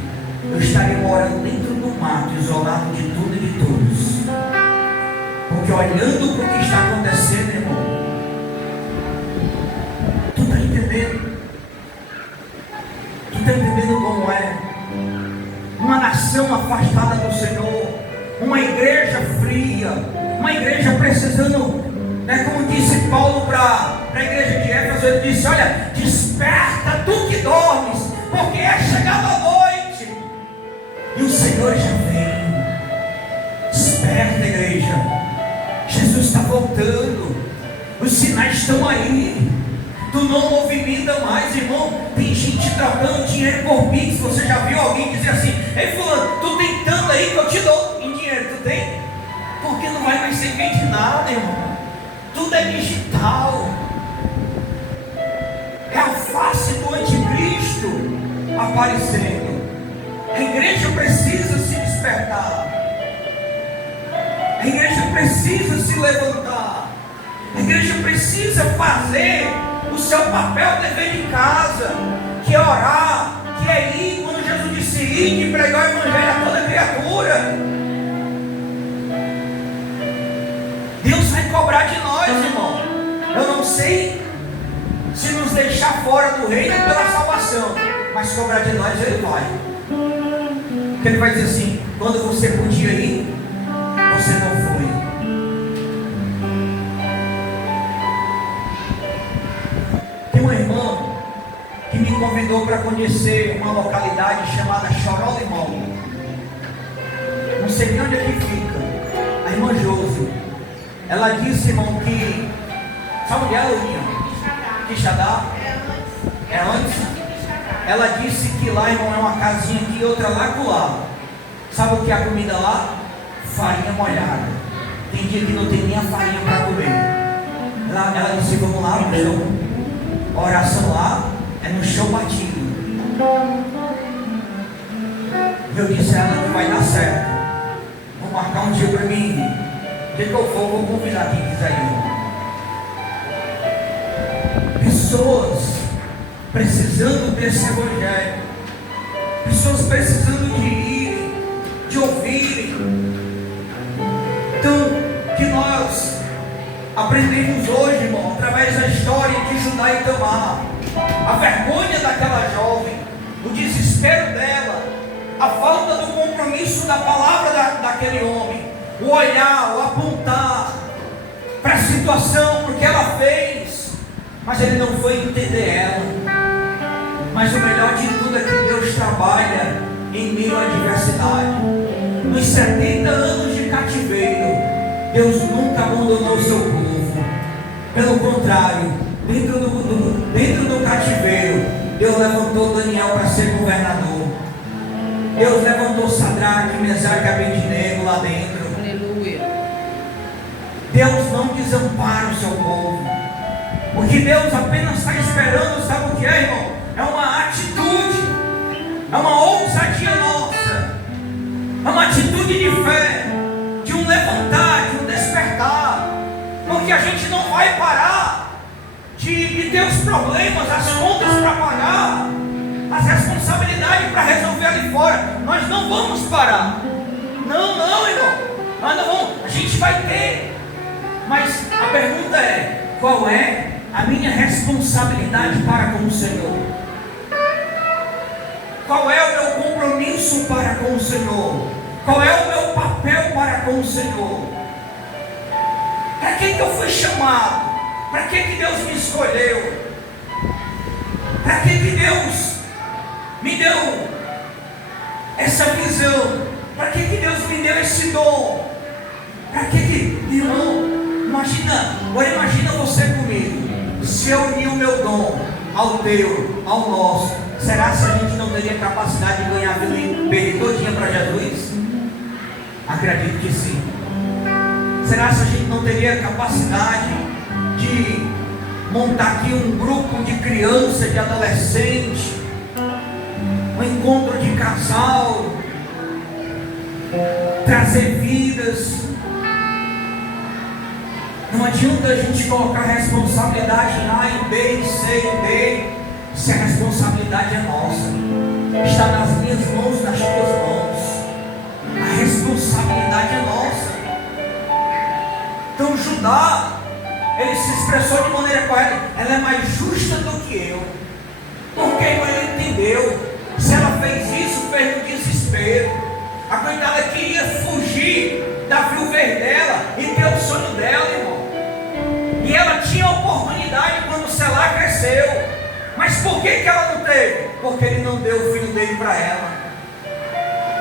Eu estaria morando dentro do mato, isolado de tudo e de todos. Porque olhando para o que está acontecendo, irmão, tu está entendendo? Tu está entendendo como é? Uma nação afastada do Senhor, uma igreja fria, uma igreja precisando, né, como disse Paulo para a igreja de Éfeso, ele disse, olha, desperta tu que dormes, porque é chegada a noite, e o Senhor já vem. Desperta, igreja, Jesus está voltando, os sinais estão aí. Tu não movimenta mais, irmão. Tem gente trocando dinheiro por Pix. Você já viu alguém dizer assim, ei fulano, tu tem tanto aí que eu te dou em dinheiro, tu tem? Porque não vai mais servir de nada, irmão. Tudo é digital. É a face do anticristo aparecendo. A igreja precisa se despertar. A igreja precisa se levantar. A igreja precisa fazer o seu papel, dever de casa, que é orar, que é ir, quando Jesus disse ir, de pregar o evangelho a toda criatura. Deus vai cobrar de nós, irmão. Eu não sei se nos deixar fora do reino pela salvação, mas cobrar de nós Ele vai. Porque Ele vai dizer assim, quando você podia ir, você não foi. Um irmão que me convidou para conhecer uma localidade chamada Chorolimão. Não sei nem onde é que fica. A irmã Josi, ela disse, irmão, que sabe onde é, Lourinha? Quixadá? É antes? Ela disse que lá, irmão, é uma casinha aqui e outra lá com lá. Sabe o que é a comida lá? Farinha molhada. Tem dia que não tem nem a farinha para comer. Ela disse, vamos lá, meu. A oração lá é no chão batido. Eu disse a ela que vai dar certo. Vou marcar um dia para mim. O dia que eu for, vou convidar quem quiser ir. Pessoas precisando desse evangelho. Pessoas precisando de irem, de ouvirem. Então, que nós, a aprendemos hoje, irmão, através da história de Judá e Tamar, a vergonha daquela jovem, o desespero dela, a falta do compromisso da palavra daquele homem, o olhar, o apontar para a situação, porque ela fez, mas ele não foi entender ela. Mas o melhor de tudo é que Deus trabalha em meio à adversidade. Nos 70 anos de cativeiro, Deus nunca abandonou o seu povo. Pelo contrário, dentro do cativeiro, Deus levantou Daniel para ser governador. Deus levantou Sadraque, Mesaque e Abednego lá dentro. Aleluia. Deus não desampara o seu povo. O que Deus apenas está esperando, sabe o que é, irmão? É uma atitude, é uma ousadia nossa, é uma atitude de fé, de um levantar, de um despertar, porque a gente não vai parar de ter os problemas, as contas para pagar, as responsabilidades para resolver ali fora. Nós não vamos parar, não, irmão, nós não vamos, a gente vai ter, mas a pergunta é: qual é a minha responsabilidade para com o Senhor? Qual é o meu compromisso para com o Senhor? Qual é o meu papel para com o Senhor? Para que eu fui chamado? Para que Deus me escolheu? Para que Deus me deu essa visão? Para que Deus me deu esse dom? Para que, irmão, imagina você comigo. Se eu unir o meu dom ao teu, ao nosso, será que a gente não teria capacidade de ganhar a vida e perder todinha para Jesus? Acredito que sim. Será que a gente não teria capacidade de montar aqui um grupo de criança, de adolescente, um encontro de casal, trazer vidas? Não adianta a gente colocar responsabilidade em A, em B, em C, em D, se a responsabilidade é nossa. Está nas minhas mãos, nas tuas mãos. A responsabilidade é nossa. Então Judá, ele se expressou de maneira correta. Ela é mais justa do que eu. Porque ele entendeu. Se ela fez isso, fez no desespero. A coitada queria fugir da viuvez dela e ter o sonho dela, irmão. E ela tinha oportunidade quando Selá cresceu. Mas por que ela não teve? Porque ele não deu o filho dele para ela.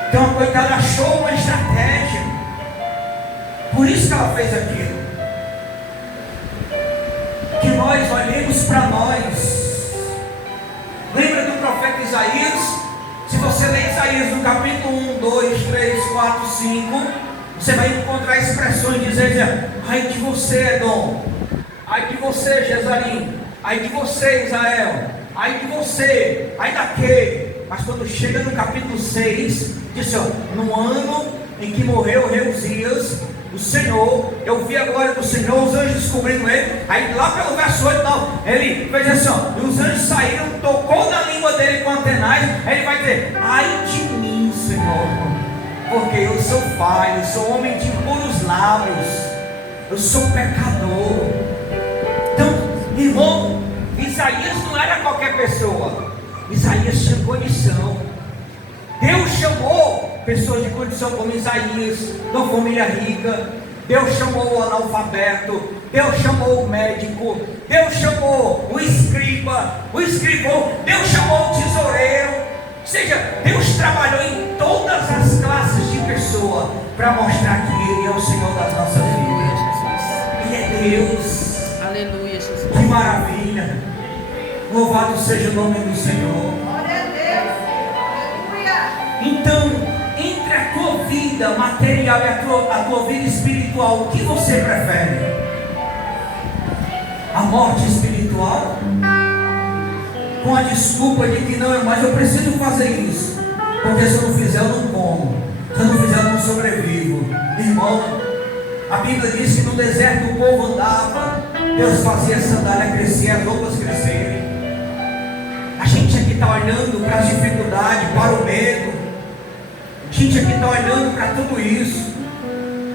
Então a coitada achou uma estratégia. Por isso que ela fez aquilo. Que nós olhemos para nós. Lembra do profeta Isaías? Se você ler Isaías no capítulo 1, 2, 3, 4, 5, você vai encontrar expressões dizendo: ai de você, Edom, ai de você, Jezarim, ai de você, Israel, ai de você, ai daquele. Mas quando chega no capítulo 6, diz assim: no ano em que morreu o rei Uzias, o Senhor, eu vi a glória do Senhor, os anjos descobrindo ele. Aí lá pelo verso 8, não, ele fez assim: ó, os anjos saíram, tocou na língua dele com antenais. Aí ele vai dizer: ai de mim, Senhor, porque eu sou falho, eu sou homem de impuros lábios, eu sou pecador. Então, irmão, Isaías não era qualquer pessoa. Isaías tinha condição. Deus chamou pessoas de condição como Isaías, da família rica. Deus chamou o analfabeto. Deus chamou o médico. Deus chamou o escriba, o escrivão. Deus chamou o tesoureiro. Ou seja, Deus trabalhou em todas as classes de pessoa para mostrar que Ele é o Senhor das nossas vidas. Ele é Deus. Aleluia, Jesus. Que maravilha. Louvado seja o nome do Senhor. Glória a Deus. Aleluia. Então, entre a tua vida material e a tua vida espiritual, o que você prefere? A morte espiritual? Com a desculpa de que não, mas eu preciso fazer isso, porque se eu não fizer eu não como, se eu não fizer eu não sobrevivo. Irmão, a Bíblia diz que no deserto o povo andava, Deus fazia a sandália crescer, as roupas crescerem. A gente aqui está olhando para as dificuldades, para o medo. A gente aqui está olhando para tudo isso.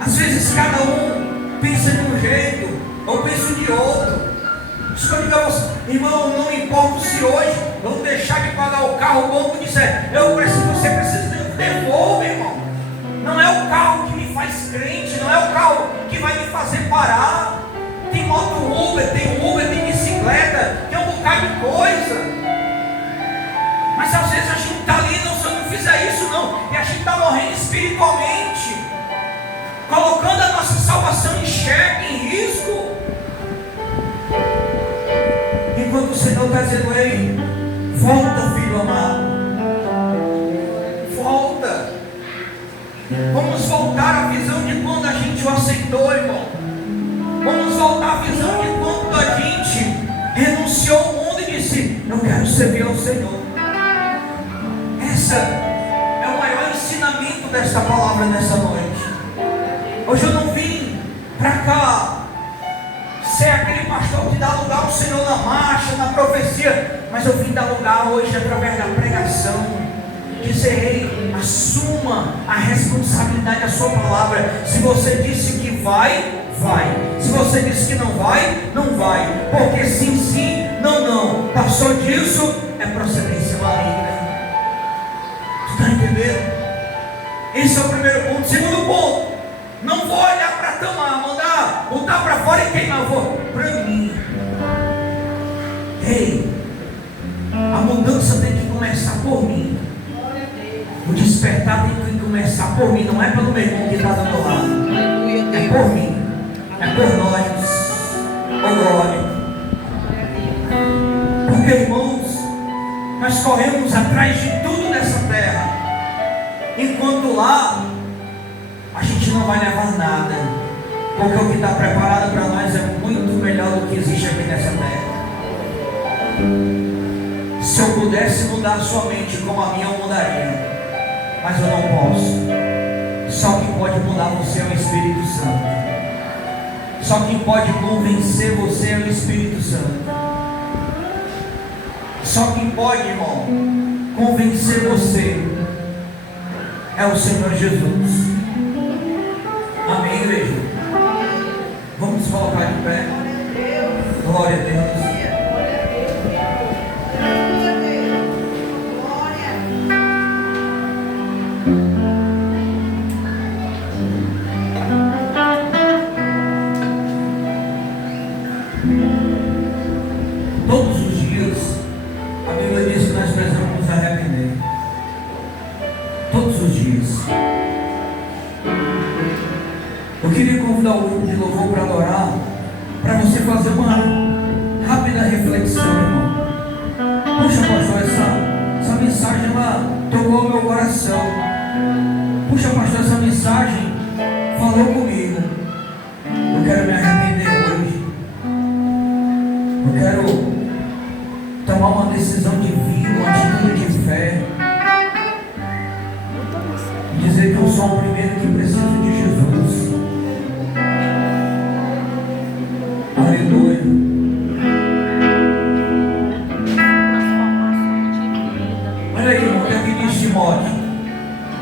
Às vezes cada um pensa de um jeito. eu penso de outro. Isso que eu digo a você, irmão, não importa se hoje vamos deixar de pagar o carro, o banco disser, você precisa, devolve, irmão. Não é o carro que me faz crente, não é o carro que vai me fazer parar. Tem moto Uber, tem bicicleta, tem um bocado de coisa. Mas às vezes a gente está ali, se eu não fizer isso não, e a gente está morrendo espiritualmente, colocando a nossa salvação em xeque, em risco. Enquanto o Senhor está dizendo, ei, volta, filho amado, volta. Vamos voltar à visão de quando a gente o aceitou, irmão. Vamos voltar à visão de quando a gente renunciou ao mundo e disse, eu quero servir ao Senhor. Esse é o maior ensinamento desta palavra nessa noite. Hoje eu não vim para cá ser aquele pastor que dá lugar ao Senhor na marcha, na profecia, mas eu vim dar lugar hoje através da pregação. Dizer, ei, assuma a responsabilidade da sua palavra. Se você disse que vai, vai. Se você disse que não vai, não vai. Porque sim, sim, não, não. Passou disso, é procedência maligna. Tu está entendendo? Esse é o primeiro ponto. Segundo ponto, não vou olhar para Tamar, mandar botar para fora e queimar. Eu vou para mim. Ei, a mudança tem que começar por mim. O despertar tem que começar por mim. Não é pelo meu irmão que está do meu lado. É por mim. É por nós. Oh glória. Porque, irmãos, nós corremos atrás de tudo nessa terra, enquanto lá a gente não vai levar nada. Porque o que está preparado para nós é muito melhor do que existe aqui nessa terra. Se eu pudesse mudar a sua mente como a minha, eu mudaria. Mas eu não posso. Só quem pode mudar você é o Espírito Santo. Só quem pode convencer você é o Espírito Santo. Só quem pode, irmão, convencer você é o Senhor Jesus. Amém, igreja? Vamos colocar de pé. Glória a Deus. Todos os dias a Bíblia diz que nós precisamos nos arrepender. Todos os dias. Eu queria convidar o grupo de louvor para adorar, para você fazer uma rápida reflexão, irmão. Puxa, pastor, essa mensagem ela tocou o meu coração. Puxa, pastor, essa mensagem falou comigo. Eu quero me arrepender hoje. Eu quero tomar uma decisão de vida, uma atitude de fé. Dizer que eu sou o primeiro que preciso de Jesus. Aleluia. Olha aí, irmão, o que aqui diz Timóteo.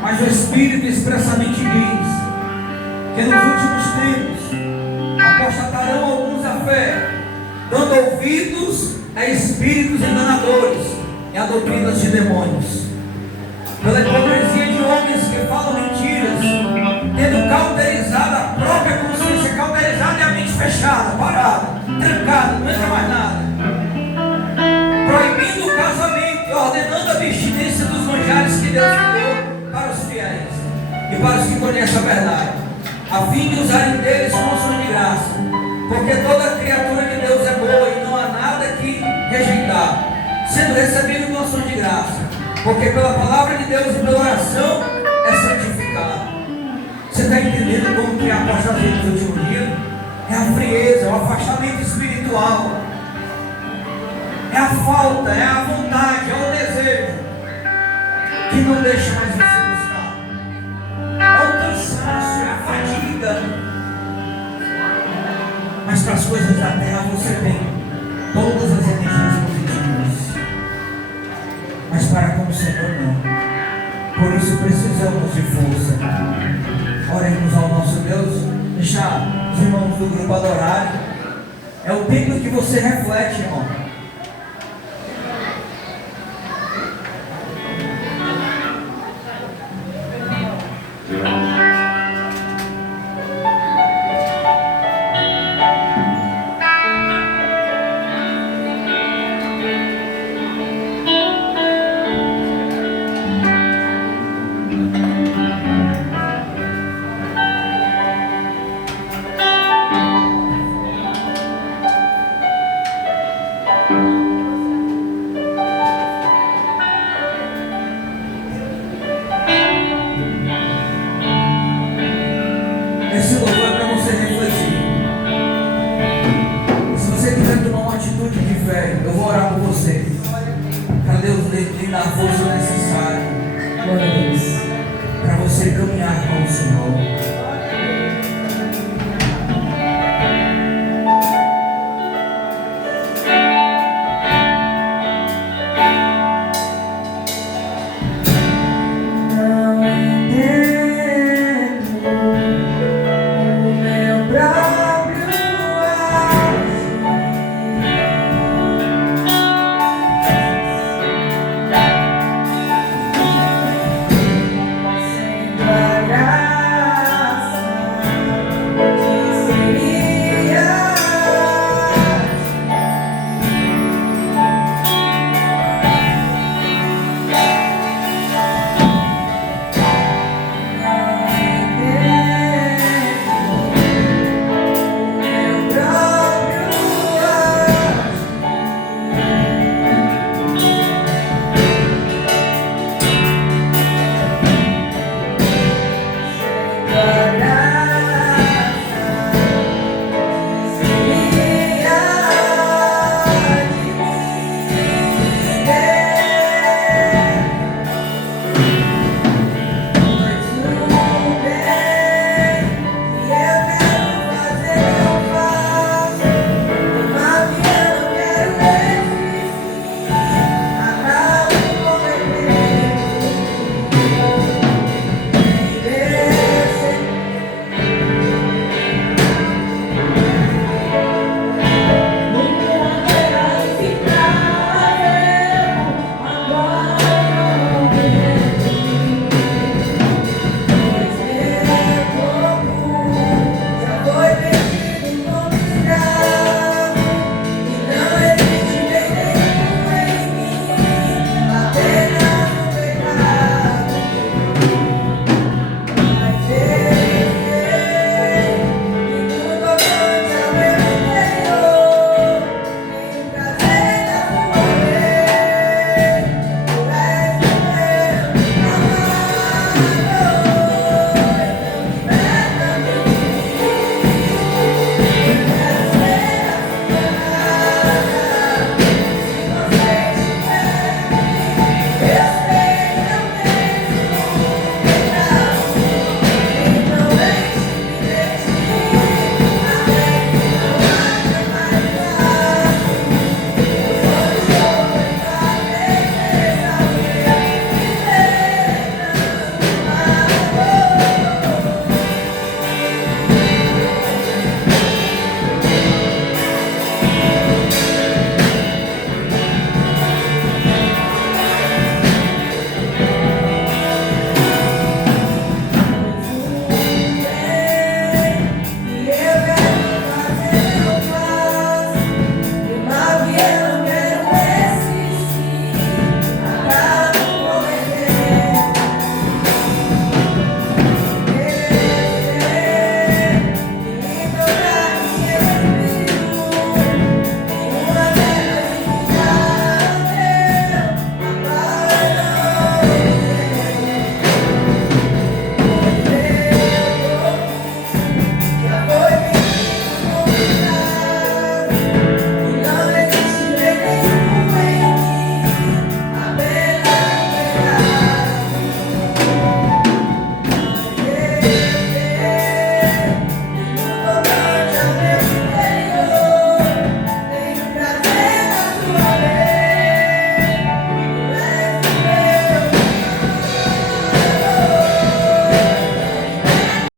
Mas o Espírito expressamente diz que nos últimos tempos apostatarão alguns a fé, dando ouvidos a espíritos enganadores e a doutrinas de demônios, pela hipocrisia de homens que falam mentiras, tendo cauterizado a própria consciência. Cauterizada é a mente fechada, parada, trancada, não entra mais nada, proibindo o casamento e ordenando a abstinência dos manjares que Deus deu para os fiéis e para os que conhecem a verdade, a fim de usarem deles como ação de graça. Porque toda criatura de Deus é boa e não há nada que rejeitar, sendo recebido com ação de graça. Porque pela palavra de Deus e pela oração é santificado. Você está entendendo como que é a apostasia dos últimos dias? É a frieza, é o afastamento espiritual, é a falta, é a vontade, é o desejo que não deixa mais você buscar. É o cansaço, é a fadiga. Mas para as coisas da terra você tem todas as energias positivas, mas para com o Senhor não. Por isso precisamos de força. Oremos ao nosso Deus. Deixar os irmãos do grupo adorarem. É o tempo que você reflete, irmão. Esse louvor é para você refletir. Se você quiser tomar uma atitude de fé, eu vou orar por você. Para Deus lhe dar a força necessária Glória a Deus. para você caminhar com o Senhor.